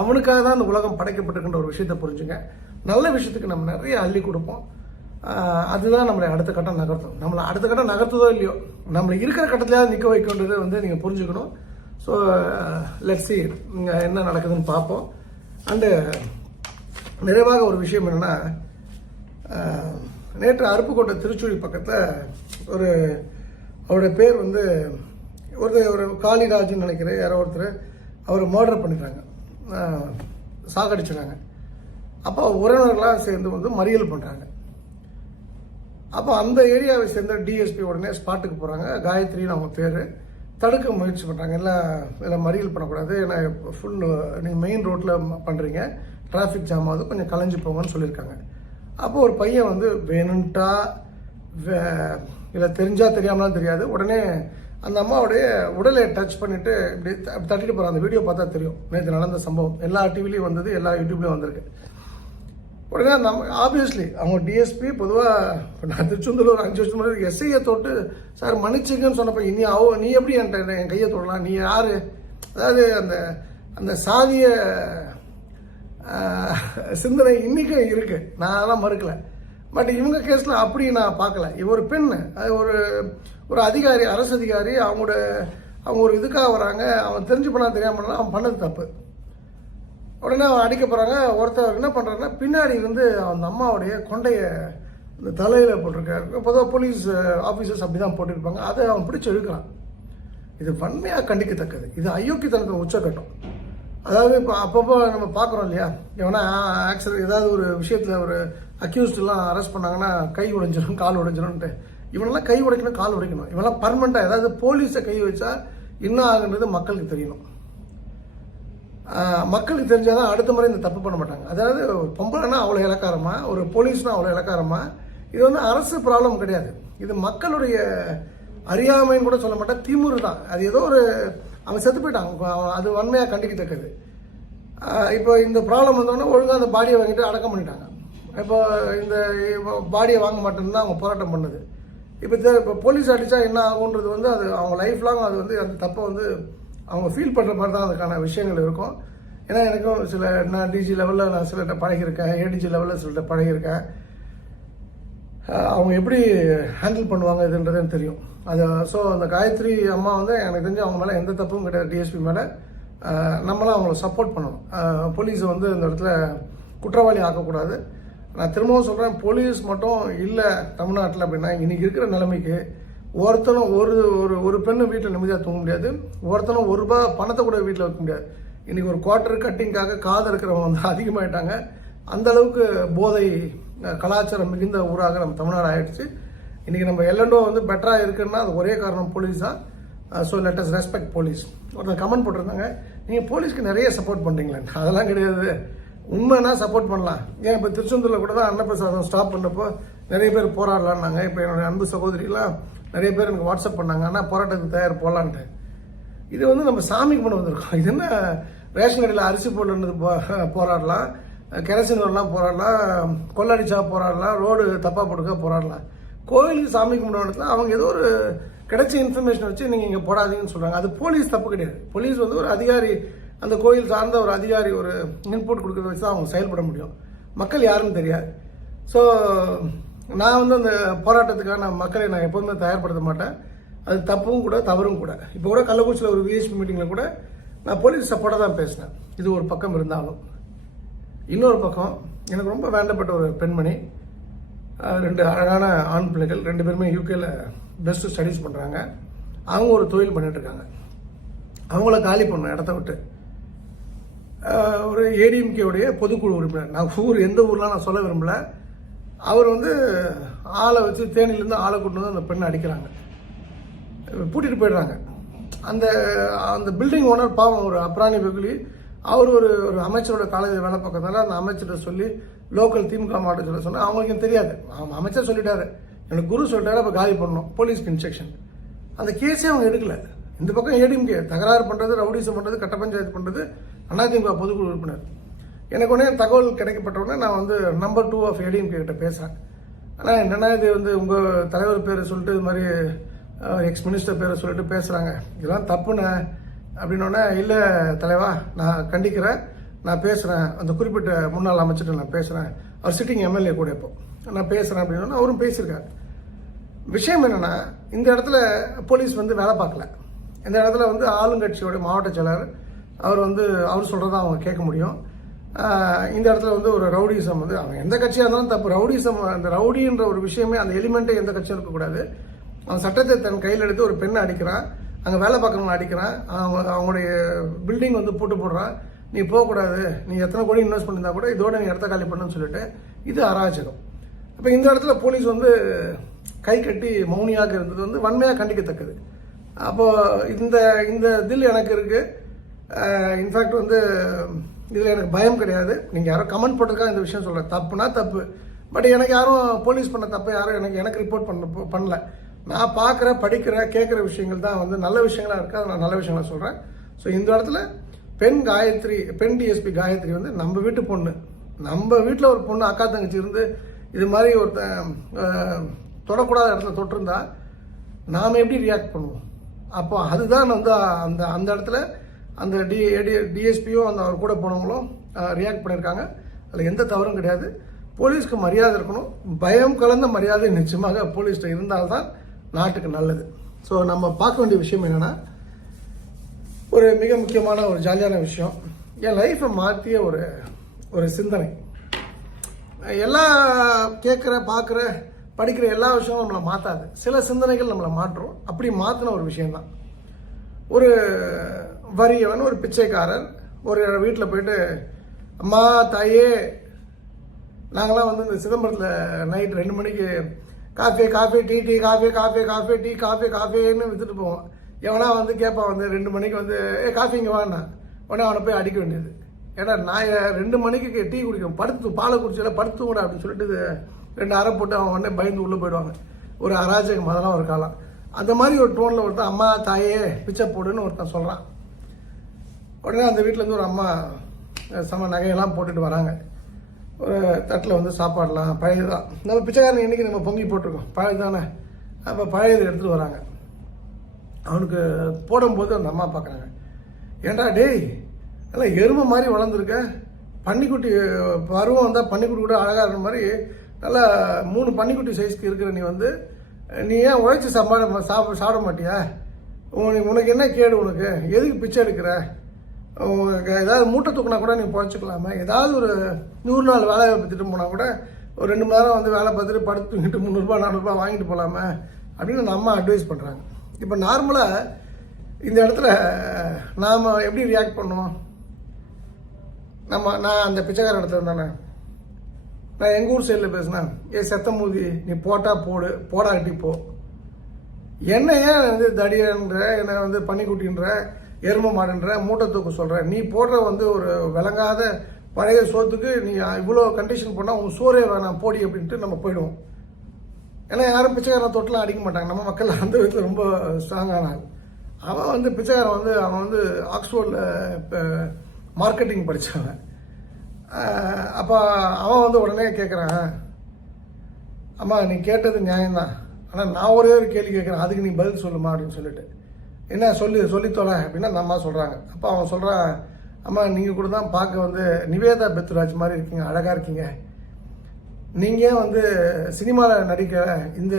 அவனுக்காக தான் இந்த உலகம் படைக்கப்பட்டிருக்கின்ற ஒரு விஷயத்தை புரிஞ்சுங்க. நல்ல விஷயத்துக்கு நம்ம நிறைய அள்ளி கொடுப்போம். அதுதான் நம்மளை அடுத்த கட்டம் நகர்த்தும். நம்மளை அடுத்த கட்டம் நகர்த்துதோ இல்லையோ, நம்மளை இருக்கிற கட்டத்திலேயாவது நிற்க வைக்கின்றது வந்து நீங்கள் புரிஞ்சுக்கணும். ஸோ லெட்ஸ் சீ இங்கே என்ன நடக்குதுன்னு பார்ப்போம். அண்டு நிறைவாக ஒரு விஷயம் என்னென்னா, நேற்று அருப்புக்கோட்டை திருச்சுழி பக்கத்தில் அவருடைய பேர் வந்து ஒரு காளிராஜ்னு நினைக்கிறேன், யாரோ ஒருத்தர் அவர் மர்டர் பண்ணிடுறாங்க, சாகடிச்சிடுறாங்க. அப்போ உறவினர்களாக சேர்ந்து வந்து மறியல் பண்ணுறாங்க. அப்போ அந்த ஏரியாவை சேர்ந்த டிஎஸ்பி உடனே ஸ்பாட்டுக்கு போகிறாங்க. காயத்ரின்னு அவங்க பேர். தடுக்க முயற்சி பண்ணுறாங்க. எல்லாம் மறியல் பண்ணக்கூடாது, ஏன்னா ஃபுல் நீங்கள் மெயின் ரோட்டில் பண்ணுறீங்க, டிராஃபிக் ஜாம் ஆகுது, கொஞ்சம் கலைஞ்சு போங்கன்னு சொல்லியிருக்காங்க. அப்போ ஒரு பையன் வந்து வேணுன்ட்டா இல்லை தெரிஞ்சால் தெரியாமலாம் தெரியாது, உடனே அந்த அம்மாவுடைய உடலை டச் பண்ணிவிட்டு இப்படி தட்டிட்டு போகிறாங்க. அந்த வீடியோ பார்த்தா தெரியும், நேற்று நடந்த சம்பவம் எல்லா டிவிலையும் வந்தது, எல்லா யூடியூப்லேயும் வந்திருக்கு. உடனே நம்ம ஆப்வியஸ்லி அவங்க டிஎஸ்பி பொதுவாக நான் திருச்செந்தூர் ஒரு 5 வருஷம் முன்னாடி எஸ்ஐயை தொட்டு சார் மன்னிச்சுங்கன்னு சொன்னப்போ, நீ எப்படி என் கையை தொடலாம், நீ யார்? அதாவது அந்த சாதிய சிந்தனை இன்றைக்கும் இருக்குது, நான் அதெல்லாம் மறுக்கலை. பட் இவங்க கேஸில் அப்படி நான் பார்க்கல. ஒரு பெண், அது ஒரு அதிகாரி, அரசு அதிகாரி, அவங்க ஒரு இதுக்காக வராங்க, அவன் தெரிஞ்சு பண்ணா தெரியாமல் அவன் பண்ணது தப்பு. உடனே அவன் அடிக்க போகிறாங்க. ஒருத்தர் என்ன பண்ணுறாருன்னா பின்னாடி இருந்து அந்த அம்மாவுடைய கொண்டைய இந்த தலையில் போட்டிருக்காரு. பொதுவாக போலீஸ் ஆஃபீஸர்ஸ் அப்படி தான் போட்டிருப்பாங்க. அதை அவன் பிடிச்சி இழுக்கிறான். இது வன்மையாக கண்டிக்கத்தக்கது. இது அயோக்கியத்தனத்தை உச்சக்கட்டம். அதாவது இப்போ அப்பப்போ நம்ம பார்க்குறோம் இல்லையா, எவனா ஆக்சிடென்ட் ஏதாவது ஒரு விஷயத்தில் ஒரு அக்யூஸ்டெல்லாம் அரெஸ்ட் பண்ணாங்கன்னா கை உடைஞ்சிடும், கால் உடைஞ்சிடும்ன்ட்டு. இவனெல்லாம் கை உடைக்கணும், கால் உடைக்கணும். இவெல்லாம் பர்மனெண்ட்டாக ஏதாவது போலீஸை கை வச்சா என்ன ஆகுன்றது மக்களுக்கு தெரியணும். மக்களுக்கு தெரிஞ்சாதான் அடுத்த முறை இந்த தப்பு பண்ண மாட்டாங்க. அதாவது பொம்பளைனா அவ்வளோ இலக்காரமா, ஒரு போலீஸ்னா அவ்வளோ இலக்காரமா. இது வந்து அரசு ப்ராப்ளம் கிடையாது. இது மக்களுடைய அறியாமைன்னு கூட சொல்ல மாட்டேன், திமுரு தான். அது ஏதோ ஒரு அவன் செத்து போயிட்டான், அது வன்மையாக கண்டிக்கத்தக்கது. இப்போ இந்த ப்ராப்ளம் வந்தோடனே ஒழுங்காக அந்த பாடியை வாங்கிட்டு அடக்கம் பண்ணிட்டாங்க. இப்போ இந்த பாடியை வாங்க மாட்டேன்னு தான் அவங்க போராட்டம் பண்ணது. இப்போ போலீஸ் அடித்தா என்ன ஆகுன்றது வந்து அது அவங்க லைஃப் லாங் அது வந்து அந்த தப்பை வந்து அவங்க ஃபீல் பண்ணுற மாதிரி தான் அதுக்கான விஷயங்கள் இருக்கும். ஏன்னா எனக்கும் நான் டிஜி லெவலில் நான் சிலர்கிட்ட பழகியிருக்கேன், ஏடிஜி லெவலில் சிலர்கிட்ட பழகியிருக்கேன். அவங்க எப்படி ஹேண்டில் பண்ணுவாங்க இதுன்றதே தெரியும். அது ஸோ அந்த காயத்ரி அம்மா வந்து எனக்கு தெரிஞ்சு அவங்க மேலே எந்த தப்பும் கிடையாது. டிஎஸ்பி மேலே நம்மளாம் அவங்கள சப்போர்ட் பண்ணணும். போலீஸை வந்து இந்த இடத்துல குற்றவாளி ஆக்கக்கூடாது. நான் திரும்பவும் சொல்கிறேன், போலீஸ் மட்டும் இல்லை தமிழ்நாட்டில் அப்படின்னா இன்றைக்கி இருக்கிற நிலைமைக்கு ஒருத்தனும் ஒரு பெண்ணு வீட்டில் நிம்மதியாக தூங்க முடியாது. ஒருத்தனும் ₹1 பணத்தை கூட வீட்டில் வைக்க முடியாது. இன்றைக்கி ஒரு குவார்ட்டர் கட்டிங்காக காது இருக்கிறவங்க வந்து அதிகமாகிட்டாங்க. அந்தளவுக்கு போதை கலாச்சாரம் மிகுந்த ஊராக நம்ம தமிழ்நாடு ஆகிடுச்சு. இன்றைக்கி நம்ம எல்லண்டோ வந்து பெட்டராக இருக்குன்னா அது ஒரே காரணம் போலீஸ் தான். So let us respect police. ஒருத்தர் கமெண்ட் போட்டிருந்தாங்க, நீங்கள் போலீஸ்க்கு நிறைய சப்போர்ட் பண்ணுறீங்களே. அதெல்லாம் கிடையாது. உண்மைனா சப்போர்ட் பண்ணலாம். ஏன் இப்போ திருச்செந்தூரில் கூட தான் அன்னப்பிரசாதம் ஸ்டாப் பண்ணப்போ நிறைய பேர் போராடலான்னாங்க. இப்போ என்னுடைய அன்பு சகோதரிலாம் நிறைய பேர் எனக்கு வாட்ஸ்அப் பண்ணாங்க, ஆனால் போராட்டத்துக்கு தயார் போகலான்ட்டு. இது வந்து நம்ம சாமிக்கு பண்ண வந்திருக்கோம். இது என்ன ரேஷன் கடையில் அரிசி போடுறது போராடலாம், கெரசின் வரலாம் போராடலாம், கொள்ளடிச்சா போராடலாம், ரோடு தப்பாக போட்டுக்க போராடலாம். கோயிலுக்கு சாமி கும்பிட இடத்துல அவங்க ஏதோ ஒரு கிடைச்ச இன்ஃபர்மேஷன் வச்சு நீங்கள் இங்கே போடாதீங்கன்னு சொல்கிறாங்க. அது போலீஸ் தப்பு கிடையாது. போலீஸ் வந்து ஒரு அதிகாரி, அந்த கோயில் சார்ந்த ஒரு அதிகாரி ஒரு இன்புட் கொடுக்கறத வச்சு தான் அவங்க செயல்பட முடியும். மக்கள் யாருன்னு தெரியாது. ஸோ நான் வந்து அந்த போராட்டத்துக்கான மக்களை நான் எப்போதுமே தயார்படுத்த மாட்டேன். அது தப்பும் கூட தவறும் கூட. இப்போ கூட கள்ளக்குறிச்சியில் ஒரு விஎஸ்பி மீட்டிங்கில் கூட நான் போலீஸ் சப்போர்ட்டாக தான் பேசினேன். இது ஒரு பக்கம் இருந்தாலும் இன்னொரு பக்கம் எனக்கு ரொம்ப வேண்டப்பட்ட ஒரு பெண்மணி, 2 அழகான ஆண் பிள்ளைகள், 2 பேருமே யூகேல பெஸ்ட்டு ஸ்டடீஸ் பண்ணுறாங்க. அவங்க ஒரு தொழில் பண்ணிட்டுருக்காங்க. அவங்கள காலி பண்ணணும் இடத்த விட்டு. ஒரு ஏடிஎம்கேவுடைய பொதுக்குழு உறுப்பினர், நான் எந்த ஊர்லாம் நான் சொல்ல விரும்பல, அவர் வந்து ஆளை வச்சு தேனிலேருந்து ஆளை கூட்டு வந்து அந்த பெண்ணை அடிக்கிறாங்க, பூட்டிட்டு போயிடுறாங்க. அந்த பில்டிங் ஓனர் பாவம் ஒரு அப்ராணி வெகுலி. அவர் ஒரு அமைச்சரோட காலேஜில் வேலை பார்க்கறதுனால அந்த அமைச்சர்கிட்ட சொல்லி லோக்கல் திமுக மாவட்டத்தில் சொன்னால் அவங்களுக்கும் தெரியாது. அமைச்சர் சொல்லிட்டாரு, எனக்கு குரு சொல்லிட்டாரு, அப்போ காலி பண்ணணும், போலீஸ்க்கு இன்ஸ்ட்ரக்ஷன். அந்த கேஸே அவங்க எடுக்கல. இந்த பக்கம் ஏடிஎம்கே தகராறு பண்ணுறது, ரவுடிசம் பண்ணுறது, கட்ட பஞ்சாயத்து பண்ணுறது அதிமுக பொதுக்குழு உறுப்பினர். எனக்கு உடனே தகவல் கிடைக்கப்பட்ட உடனே நான் வந்து நம்பர் 2 ஆஃப் ஏடிஎம்கே கிட்ட பேசுகிறேன். ஆனால் என்னென்னா இது வந்து உங்கள் தலைவர் பேர் சொல்லிட்டு இது மாதிரி எக்ஸ் மினிஸ்டர் பேரை சொல்லிட்டு பேசுகிறாங்க, இதெல்லாம் தப்புண்ணே அப்படின்னோடனே, இல்லை தலைவா நான் கண்டிக்கிறேன், நான் பேசுகிறேன், அந்த குறிப்பிட்ட முன்னாள் அமைச்சர்கிட்ட நான் பேசுகிறேன், அவர் சிட்டிங் எம்எல்ஏ கூட இப்போ நான் பேசுகிறேன் அப்படின்னா அவரும் பேசியிருக்காரு. விஷயம் என்னென்னா, இந்த இடத்துல போலீஸ் வந்து வேலை பார்க்கல. இந்த இடத்துல வந்து ஆளுங்கட்சியோட மாவட்ட செயலர் அவர் சொல்கிறதா அவங்க கேட்க முடியும். இந்த இடத்துல வந்து ஒரு ரவுடிசம் வந்து அவங்க எந்த கட்சியாக இருந்தாலும் தப்பு. ரவுடிசம், அந்த ரவுடின்ற ஒரு விஷயமே, அந்த எலிமெண்ட்டே எந்த கட்சியும் இருக்கக்கூடாது. அவன் சட்டத்தை தன் கையில் எடுத்து ஒரு பெண்ணை அடிக்கிறான், அங்கே வேலை பார்க்குறவங்க அடிக்கிறான், அவங்களுடைய பில்டிங் வந்து போடுறான், நீ போகக்கூடாது, நீ எத்தனை கோடி இன்வெஸ்ட் பண்ணியிருந்தா கூட இதோட நீ இடத்த காலி பண்ணுன்னு சொல்லிட்டு இது அராஜகம். இப்போ இந்த இடத்துல போலீஸ் வந்து கை கட்டி மௌனியாக இருந்தது வந்து வன்மையாக கண்டிக்கத்தக்கது. அப்போது இந்த இதில் எனக்கு இருக்குது. இன்ஃபேக்ட் வந்து இதில் எனக்கு பயம் கிடையாது. நீங்கள் யாரும் கமெண்ட் போட்டிருக்காங்க இந்த விஷயம் சொல்கிறேன், தப்புனா தப்பு. பட் எனக்கு யாரும் போலீஸ் பண்ண தப்பை யாரும் எனக்கு ரிப்போர்ட் பண்ணல. நான் பார்க்குற, படிக்கிற, கேட்குற விஷயங்கள் தான் வந்து நல்ல விஷயங்களாக இருக்குது. அதை நான் நல்ல விஷயங்கள சொல்கிறேன். ஸோ இந்த இடத்துல பெண் டிஎஸ்பி காயத்ரி வந்து நம்ம வீட்டு பொண்ணு, நம்ம வீட்டில் ஒரு பொண்ணு அக்கா தங்கச்சி இருந்து இது மாதிரி தொடக்கூடாத இடத்துல தொட்டிருந்தா நாம் எப்படி ரியாக்ட் பண்ணுவோம்? அப்போ அதுதான் வந்து அந்த இடத்துல அந்த டிஎஸ்பியும் அவர் கூட போனவங்களும் ரியாக்ட் பண்ணியிருக்காங்க. அதில் எந்த தவறும் கிடையாது. போலீஸ்க்கு மரியாதை இருக்கணும். பயம் கலந்த மரியாதை நிச்சயமாக போலீஸ்கிட்ட இருந்தால்தான் நாட்டுக்கு நல்லது. ஸோ நம்ம பார்க்க வேண்டிய விஷயம் என்னென்னா, ஒரு மிக முக்கியமான ஒரு ஜாலியான விஷயம், என் லைஃப்பை மாற்றிய ஒரு சிந்தனை. எல்லாம் கேட்குற பார்க்குற படிக்கிற எல்லா விஷயமும் நம்மளை மாற்றாது. சில சிந்தனைகள் நம்மளை மாற்றும். அப்படி மாற்றின ஒரு விஷயந்தான், ஒரு வறியவன், ஒரு பிச்சைக்காரர் ஒரு வீட்டில் போயிட்டு, அம்மா தாயே, நாங்களாம் வந்து இந்த சிதம்பரத்தில் நைட் 2 மணிக்கு காஃபி டீ காஃபி காஃபின்னு விற்றுட்டு போவோம். எவனா வந்து கேட்பான், வந்து 2 மணிக்கு வந்து காஃபி இங்கே வாண்ணா, உடனே அவனை போய் அடிக்க வேண்டியது. ஏன்னா நான் 2 மணிக்கு டீ குடிக்கணும், பாலை குடிச்சல படுத்து கூட அப்படின்னு சொல்லிட்டு 2 அரை போட்டு அவன் உடனே பயந்து உள்ளே போயிடுவாங்க. ஒரு அராஜகம், அதெல்லாம் ஒரு காலம். அந்த மாதிரி ஒரு டோனில் ஒருத்தன் அம்மா தாயே பிச்சை போடுன்னு ஒருத்தன் சொல்கிறான். உடனே அந்த வீட்டிலேருந்து ஒரு அம்மா சம நகையெல்லாம் போட்டுட்டு வராங்க. ஒரு தட்டில் வந்து சாப்பாடலாம் பழையது தான். நம்ம பிச்சைக்காரன் இன்றைக்கி நம்ம பொங்கி போட்டிருக்கோம், பழையது தானே. அப்போ பழையது எடுத்துகிட்டு வராங்க. அவனுக்கு போடும்போது அந்த அம்மா பார்க்குறாங்க, ஏண்டா டேய் நல்லா எருமை மாதிரி வளர்ந்துருக்க, பன்னிக்குட்டி பருவம் வந்தால் பன்னிக்குட்டி கூட அழகாக இருக்கிற மாதிரி நல்லா 3 பன்னிக்குட்டி சைஸ்க்கு இருக்கிற நீ ஏன் உழைச்சி சாப்பிட மாட்டியா? உனக்கு என்ன கேடு? உனக்கு எதுக்கு பிச்சை எடுக்கிற? உனக்கு ஏதாவது மூட்டை தூக்கினா கூட நீ பொழைச்சிக்கலாமே. ஏதாவது ஒரு 100 நாள் வேலை பார்த்துட்டு போனால் கூட ஒரு 2 மணி நேரம் வந்து வேலை பார்த்துட்டு படுத்து தூங்கிட்டு 300 400 வாங்கிட்டு போகலாமே அப்படின்னு அந்த அம்மா அட்வைஸ் பண்ணுறாங்க. இப்போ நார்மலாக இந்த இடத்துல நாம் எப்படி ரியாக்ட் பண்ணுவோம்? நான் அந்த பிச்சைக்கார இடத்துல இருந்தானே, நான் எங்கள் ஊர் சைடில் பேசினேன், செத்தமூதி நீ போட்டால் போடாட்டி போ. என்ன ஏன் வந்து தடியன்ற, என்னை வந்து பன்னிக்குட்டின்ற, எருமை மாடுன்ற, மூட்டை தூக்க சொல்கிற? நீ போடுற வந்து ஒரு விளங்காத பழைய சோத்துக்கு நீ இவ்வளோ கண்டிஷன் பண்ணால் உன் சோறே வேணாம் போடி அப்படின்ட்டு நம்ம போயிடுவோம். ஏன்னா யாரும் பிச்சைக்காரன் தொட்டெலாம் அடிக்க மாட்டாங்க. நம்ம மக்கள் அந்த விதத்தில் ரொம்ப ஸ்ட்ராங்கான ஆள். அவன் வந்து பிச்சைக்காரன் வந்து அவன் வந்து ஆக்ஸ்போர்டில் இப்போ மார்க்கெட்டிங் படித்தவன். அப்போ அவன் வந்து உடனே கேட்குறான், அம்மா நீ கேட்டது நியாயம்தான், ஆனால் நான் ஒரே ஒரு கேள்வி கேட்குறேன், அதுக்கு நீ பதில் சொல்லுமா அப்படின்னு சொல்லிட்டு. என்ன சொல்லித்தோல அப்படின்னா அந்த அம்மா சொல்கிறாங்க. அப்போ அவன் சொல்கிறான், அம்மா நீங்கள் கூட தான் பார்க்க வந்து நிவேதா பெத்ராஜ் மாதிரி இருக்கீங்க, அழகாக இருக்கீங்க. நீங்கள் வந்து சினிமாவில் நடிக்க இந்த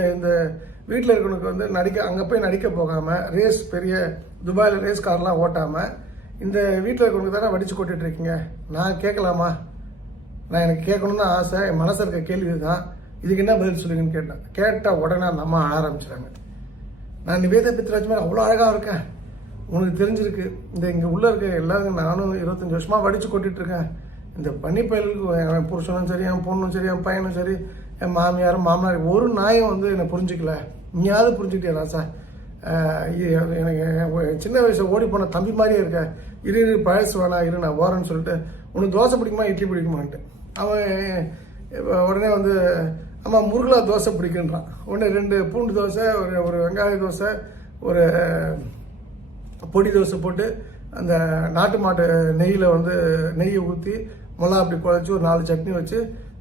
வீட்டில் இருக்கவனுக்கு வந்து அங்கே போய் நடிக்க போகாமல் ரேஸ் பெரிய துபாயில் ரேஸ் கார்லாம் ஓட்டாமல் இந்த வீட்டில் இருக்கவனுக்கு தானே வடித்து கொட்டிட்டு இருக்கீங்க. நான் கேட்கலாமா? நான் எனக்கு கேட்கணுன்னு தான் ஆசை, என் மனசில் இருக்க கேள்வி தான், இதுக்கு என்ன பதில் சொல்லுங்கன்னு கேட்டால் உடனே அந்த அம்மா அழ ஆரம்பிச்சிட்டாங்க. நான் நிவேதா பெத்ராஜ் மாதிரி அவ்வளோ அழகாக இருக்கேன், உனக்கு தெரிஞ்சிருக்கு. இங்கே உள்ளே இருக்க எல்லாரும் நானும் 25 வருஷமாக வடித்து கொட்டிட்டு இருக்கேன். இந்த பனிப்பயலுக்கு என் புருஷனும் சரி, என் பொண்ணும் சரி, என் பையனும் சரி, என் மாமியாரும் மாமனார், ஒரு நாயும் வந்து என்னை புரிஞ்சிக்கல. நீயாவது புரிஞ்சுக்கிட்டே ராசா, எனக்கு சின்ன வயசில் ஓடி போன தம்பி மாதிரியே இருக்க, இரு பழசு வேணா இரு நான் ஓரேன்னு சொல்லிட்டு, உனக்கு தோசை பிடிக்குமா இட்லி பிடிக்குமான்ட்டு அவன் உடனே வந்து அம்மா முருகலா தோசை பிடிக்குன்றான். உடனே 2 பூண்டு தோசை, ஒரு வெங்காய தோசை, ஒரு பொடி தோசை போட்டு அந்த நாட்டு மாட்டு நெய்யில் வந்து நெய்யை ஊற்றி மிளகா அப்படி குழச்சி ஒரு 4 சட்னி வச்சு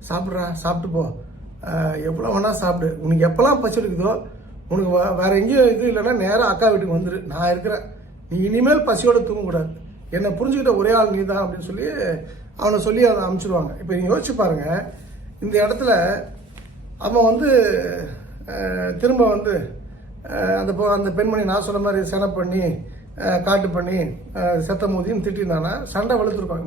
சாப்பிட்டு போ, எவ்வளோ வேணா சாப்பிடு, உனக்கு எப்போல்லாம் பசி இருக்குதோ, உனக்கு வேற எங்கேயும் இது இல்லைன்னா நேராக அக்கா வீட்டுக்கு வந்துடு, நான் இருக்கிறேன், நீ இனிமேல் பசியோடு தூங்கக்கூடாது, என்னை புரிஞ்சுக்கிட்ட ஒரே ஆள் நீ தான் அப்படின்னு சொல்லி அவனை சொல்லி அதை அனுப்பிச்சிடுவாங்க. இப்போ நீங்கள் யோசிச்சு பாருங்க, இந்த இடத்துல அவன் வந்து திரும்ப வந்து அந்த பெண்மணி நான் சொன்ன மாதிரி செனை பண்ணி காட்டு பண்ணி செத்த மூதின்னு திட்டிருந்தானா சண்டை வளர்த்துருப்பாங்க.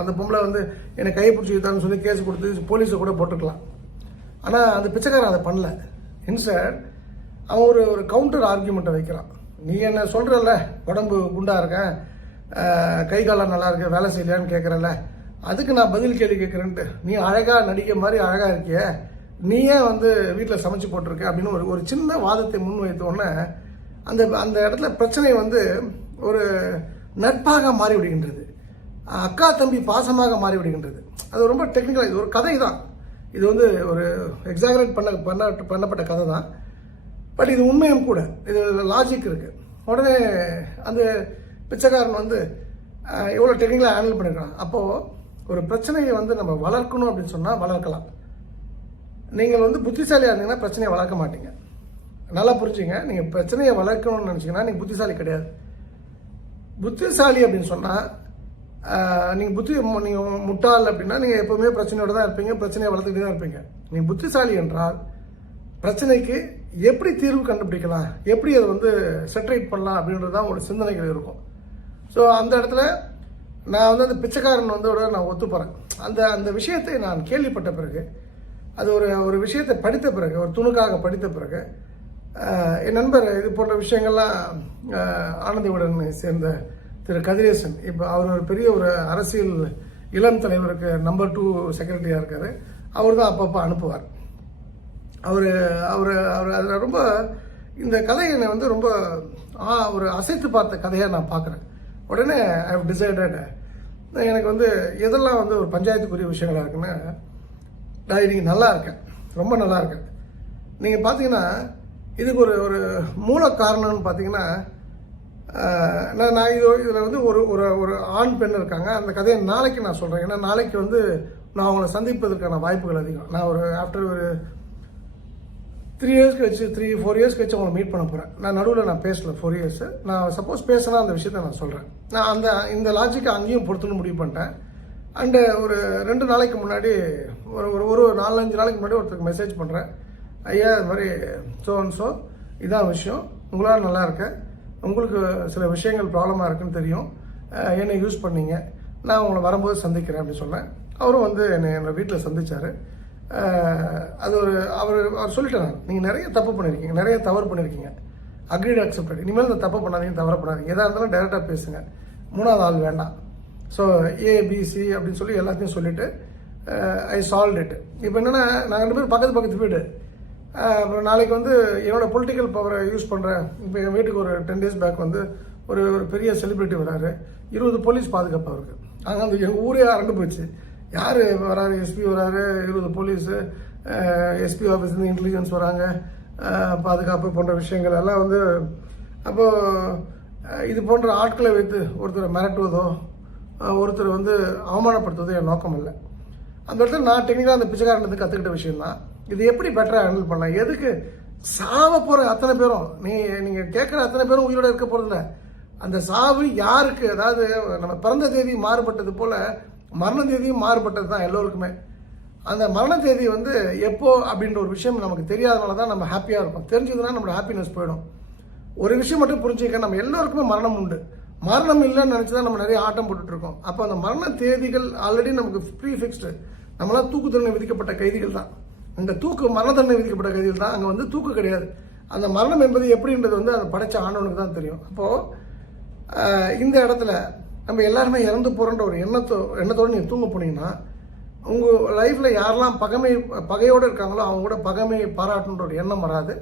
அந்த பொம்பளை வந்து என்னை கையை பிடிச்சிக்கிட்டான்னு சொல்லி கேஸ் கொடுத்து போலீஸை கூட போட்டுக்கலாம். ஆனால் அந்த பிச்சைக்காரன் அதை பண்ணல. இன்ஸ்டட் அவன் ஒரு கவுண்டர் ஆர்கியூமெண்ட்டை வைக்கிறான். நீ என்ன சொல்கிறல்ல, உடம்பு குண்டாக இருக்கேன், கை காலம் நல்லா இருக்க, வேலை செய்யலையான்னு கேட்குறல்ல, அதுக்கு நான் பதில் கேள்வி கேட்குறேன்ட்டு, நீ அழகாக நடிக்க மாதிரி அழகாக இருக்கிய, நீ ஏன் வந்து வீட்டில் சமைச்சு போட்டிருக்க அப்படின்னு ஒரு சின்ன வாதத்தை முன் வைத்தோடனே அந்த இடத்துல பிரச்சனை வந்து ஒரு நட்பாக மாறிவிடுகின்றது, அக்கா தம்பி பாசமாக மாறிவிடுகின்றது. அது ரொம்ப டெக்னிக்கலாக, இது ஒரு கதை தான், இது வந்து ஒரு எக்ஸாகரேட் பண்ணப்பட்ட கதை தான், பட் இது உண்மையும் கூட, இது லாஜிக் இருக்குது. உடனே அந்த பிச்சைக்காரன் வந்து எவ்வளோ டெக்னிக்கலாக ஹேண்டில் பண்ணிருக்கான். அப்போது ஒரு பிரச்சனையை வந்து நம்ம வளர்க்கணும் அப்படின்னு சொன்னால் வளர்க்கலாம். நீங்கள் வந்து புத்திசாலியாக இருந்தீங்கன்னா பிரச்சனையை வளர்க்க மாட்டீங்க. நல்லா புரிஞ்சுங்க, நீங்கள் பிரச்சனையை வளர்க்கணும்னு நினச்சிங்கன்னா நீங்கள் புத்திசாலி கிடையாது. புத்திசாலி அப்படின்னு சொன்னால் நீங்கள் முட்டாள் அப்படின்னா நீங்கள் எப்போவுமே பிரச்சனையோடு தான் இருப்பீங்க, பிரச்சனையை வளர்த்துக்கிட்டு தான் இருப்பீங்க. நீங்கள் புத்திசாலி என்றால் பிரச்சனைக்கு எப்படி தீர்வு கண்டுபிடிக்கலாம், எப்படி அதை வந்து செட்ரேட் பண்ணலாம் அப்படின்றது தான் உங்களோட சிந்தனைகள் இருக்கும். ஸோ அந்த இடத்துல நான் வந்து அந்த பிச்சைக்காரன் வந்து நான் ஒத்துப்போகிறேன். அந்த விஷயத்தை நான் கேள்விப்பட்ட பிறகு, அது ஒரு விஷயத்தை படித்த பிறகு, ஒரு துணுக்காக படித்த பிறகு, என் நண்பர் இது போன்ற விஷயங்கள்லாம் ஆனந்தியுடன் சேர்ந்த திரு கதிரேசன், இப்போ அவர் ஒரு பெரிய ஒரு அரசியல் இளம் தலைவருக்கு நம்பர் 2 செக்ரட்டரியாக இருக்கார். அவர் தான் அப்பப்போ அனுப்புவார். அவர் அவர் அவர் அதில் ரொம்ப இந்த கதையை என்னை வந்து ரொம்ப ஒரு அசைத்து பார்த்த கதையாக நான் பார்க்குறேன். உடனே ஐ ஹவ் டிசைடட், எனக்கு வந்து எதெல்லாம் வந்து ஒரு பஞ்சாயத்துக்குரிய விஷயங்களாக இருக்குன்னா, நான் இன்னைக்கு நல்லா இருக்கேன், ரொம்ப நல்லா இருக்கேன். நீங்கள் பார்த்தீங்கன்னா இதுக்கு ஒரு மூல காரணம்னு பார்த்தீங்கன்னா, நான் இதில் வந்து ஒரு ஆண் பெண் இருக்காங்க. அந்த கதையை நாளைக்கு நான் சொல்கிறேன். ஏன்னா நாளைக்கு வந்து நான் அவங்கள சந்திப்பதற்கான வாய்ப்புகள் அதிகம். நான் ஆஃப்டர் ஒரு 3 இயர்ஸ் கழிச்சு 3-4 இயர்ஸ் கழிச்சு அவங்களை மீட் பண்ண போகிறேன். நான் நடுவில் நான் பேசல 4 இயர்ஸ். நான் சப்போஸ் பேசினா அந்த விஷயத்த நான் சொல்கிறேன். நான் இந்த லாஜிக்கை அங்கேயும் பொறுத்துன்னு முடிவு பண்ணிட்டேன். அண்டு ஒரு 2 நாளைக்கு முன்னாடி ஒரு 4-5 நாளைக்கு முன்னாடி ஒருத்தருக்கு மெசேஜ் பண்ணுறேன். ஐயா இது மாதிரி ஸோ இதான் விஷயம், உங்களால் நல்லா இருக்கேன், உங்களுக்கு சில விஷயங்கள் ப்ராப்ளமாக இருக்குன்னு தெரியும், என்னை யூஸ் பண்ணீங்க, நான் உங்களை வரும்போது சந்திக்கிறேன் அப்படின்னு சொன்னேன். அவரும் வந்து என்னை வீட்டில் சந்தித்தார். அது அவர் சொல்லிட்டேன், நீங்கள் நிறைய தப்பு பண்ணியிருக்கீங்க, நிறைய தவறு பண்ணியிருக்கீங்க, அக்ரீட் அக்செப்டட், இனிமேல் இந்த தப்பு பண்ணாதீங்க, தவறு பண்ணாதீங்க, எதாக இருந்தாலும் டைரெக்டாக பேசுங்க, 3வது ஆள் வேண்டாம். ஸோ ABC அப்படின்னு சொல்லி எல்லாத்தையும் சொல்லிவிட்டு ஐ சால்வ் இட். இப்போ என்னென்னா, நாங்கள் 2 பேரும் பக்கத்து வீடு. அப்புறம் நாளைக்கு வந்து என்னோட பொலிட்டிக்கல் பவரை யூஸ் பண்ணுறேன். இப்போ என் வீட்டுக்கு ஒரு 10 days பேக் வந்து ஒரு பெரிய செலிபிரிட்டி வராரு, 20 போலீஸ் பாதுகாப்பு அவருக்கு. அங்கே வந்து எங்கள் ஊரே அரண்டு போச்சு. யார் வராரு, SP வராரு, 20 போலீஸு, SP ஆஃபீஸ்லேருந்து இன்டெலிஜென்ஸ் வராங்க, பாதுகாப்பு போன்ற விஷயங்கள் எல்லாம் வந்து. அப்போது இது போன்ற ஆட்களை வைத்து ஒருத்தரை மிரட்டுவதோ ஒருத்தர் வந்து அவமானப்படுத்துவதோ என் நோக்கம் இல்லை. அந்த இடத்துல நான் டெக்னிக்கலாக அந்த பிச்சைக்காரனுக்கு கற்றுக்கிட்ட விஷயம்தான். இது எப்படி பெட்டராக ஹேண்டில் பண்ணலாம், எதுக்கு சாவ போகிற அத்தனை பேரும், நீங்கள் கேட்குற அத்தனை பேரும் உயிரோடு இருக்க போகிறதில்ல. அந்த சாவு யாருக்கு, அதாவது நம்ம பிறந்த தேதி மாறுபட்டது போல் மரண தேதியும் மாறுபட்டது தான் எல்லோருக்குமே. அந்த மரண தேதி வந்து எப்போ அப்படின்ற ஒரு விஷயம் நமக்கு தெரியாதனால தான் நம்ம ஹாப்பியாக இருக்கும். தெரிஞ்சதுன்னா நம்மளோட ஹாப்பினஸ் போயிடும். ஒரு விஷயம் மட்டும் புரிஞ்சுக்க, நம்ம எல்லோருக்குமே மரணம் உண்டு. மரணம் இல்லைன்னு நினச்சி தான் நம்ம நிறைய ஆட்டம் போட்டுட்ருக்கோம். அப்போ அந்த மரண தேதிகள் ஆல்ரெடி நமக்கு ப்ரீஃபிக்ஸ்டு. நம்மளாம் தூக்கு தண்டனை விதிக்கப்பட்ட கைதிகள் தான். அந்த மரண தண்டனை விதிக்கப்பட்ட கைதிகள் தான். அங்கே வந்து தூக்கு கிடையாது. அந்த மரணம் என்பது எப்படின்றது வந்து அதை படைச்ச ஆண்டவனுக்கு தான் தெரியும். அப்போது இந்த இடத்துல நம்ம எல்லாருமே இறந்து போகிறோன்ற ஒரு எண்ணத்தோடு நீங்கள் தூங்க போனீங்கன்னா, உங்கள் லைஃப்பில் யாரெல்லாம் பகையோடு இருக்காங்களோ அவங்க கூட பகைமையை பாராட்டுன்ற ஒரு எண்ணம் வராது.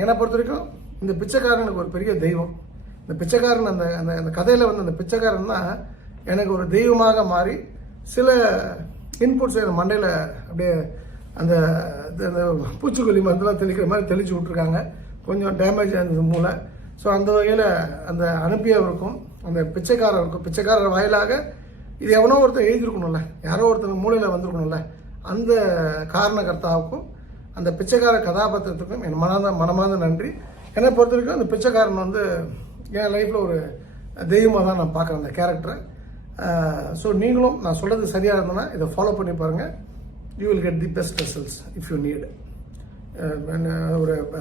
என்னை பொறுத்த வரைக்கும் இந்த பிச்சைக்காரன் எனக்கு ஒரு பெரிய தெய்வம். இந்த பிச்சைக்காரன் அந்த கதையில் வந்து அந்த பிச்சைக்காரன் தான் எனக்கு ஒரு தெய்வமாக மாறி சில இன்புட்ஸ் என் மண்டையில் அப்படியே அந்த பூச்சிக்கொல்லி மருந்துலாம் தெளிக்கிற மாதிரி தெளித்து விட்ருக்காங்க. கொஞ்சம் டேமேஜ் ஆனது மூளை. ஸோ அந்த வகையில் அந்த அனுப்பியவருக்கும் அந்த பிச்சைக்காரர் வாயிலாக இது எவனோ ஒருத்தர் எழுதியிருக்கணும்ல, யாரோ ஒருத்தர் மூளையில் வந்திருக்கணும்ல, அந்த காரணகர்த்தாவுக்கும் அந்த பிச்சைக்கார கதாபாத்திரத்துக்கும் என் மனமார்ந்த நன்றி. என்னை பொறுத்த வரைக்கும் அந்த பிச்சைக்காரன் வந்து என் லைஃப்பில் ஒரு தெய்வமாக தான் நான் பார்க்குறேன் அந்த கேரக்டரை. ஸோ நீங்களும் நான் சொல்கிறது சரியாக இருந்ததுன்னா இதை ஃபாலோ பண்ணி பாருங்கள். You will get the best results if you need.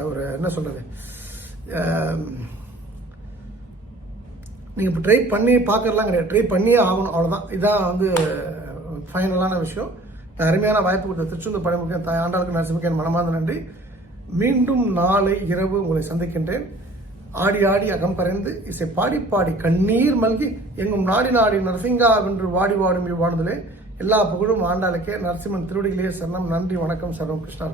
ஒரு என்ன சொல்கிறது, நீங்கள் இப்போ ட்ரை பண்ணி பார்க்கறலாம் கிடையாது, ட்ரை பண்ணியே ஆகணும், அவ்வளோதான். இதுதான் வந்து ஃபைனலான விஷயம். அருமையான வாய்ப்பு கொடுத்த திருச்செந்தூர் படைமுக தாய் ஆண்டாளுக்கு நரசிம்மக்கு என் மனமார்ந்த நன்றி. மீண்டும் நாளை இரவு உங்களை சந்திக்கின்றேன். ஆடி ஆடி அகம் பறைந்து இசை பாடி பாடி கண்ணீர் மல்கி எங்கும் நாடி நாடி நரசிங்கா வென்று வாடி வாடும் இவ்வாடுதலே எல்லா புகழும் ஆண்டாளுக்கே. நரசிம்மன் திருவடிகளே சரணம். நன்றி, வணக்கம். சர்வம் கிருஷ்ணா.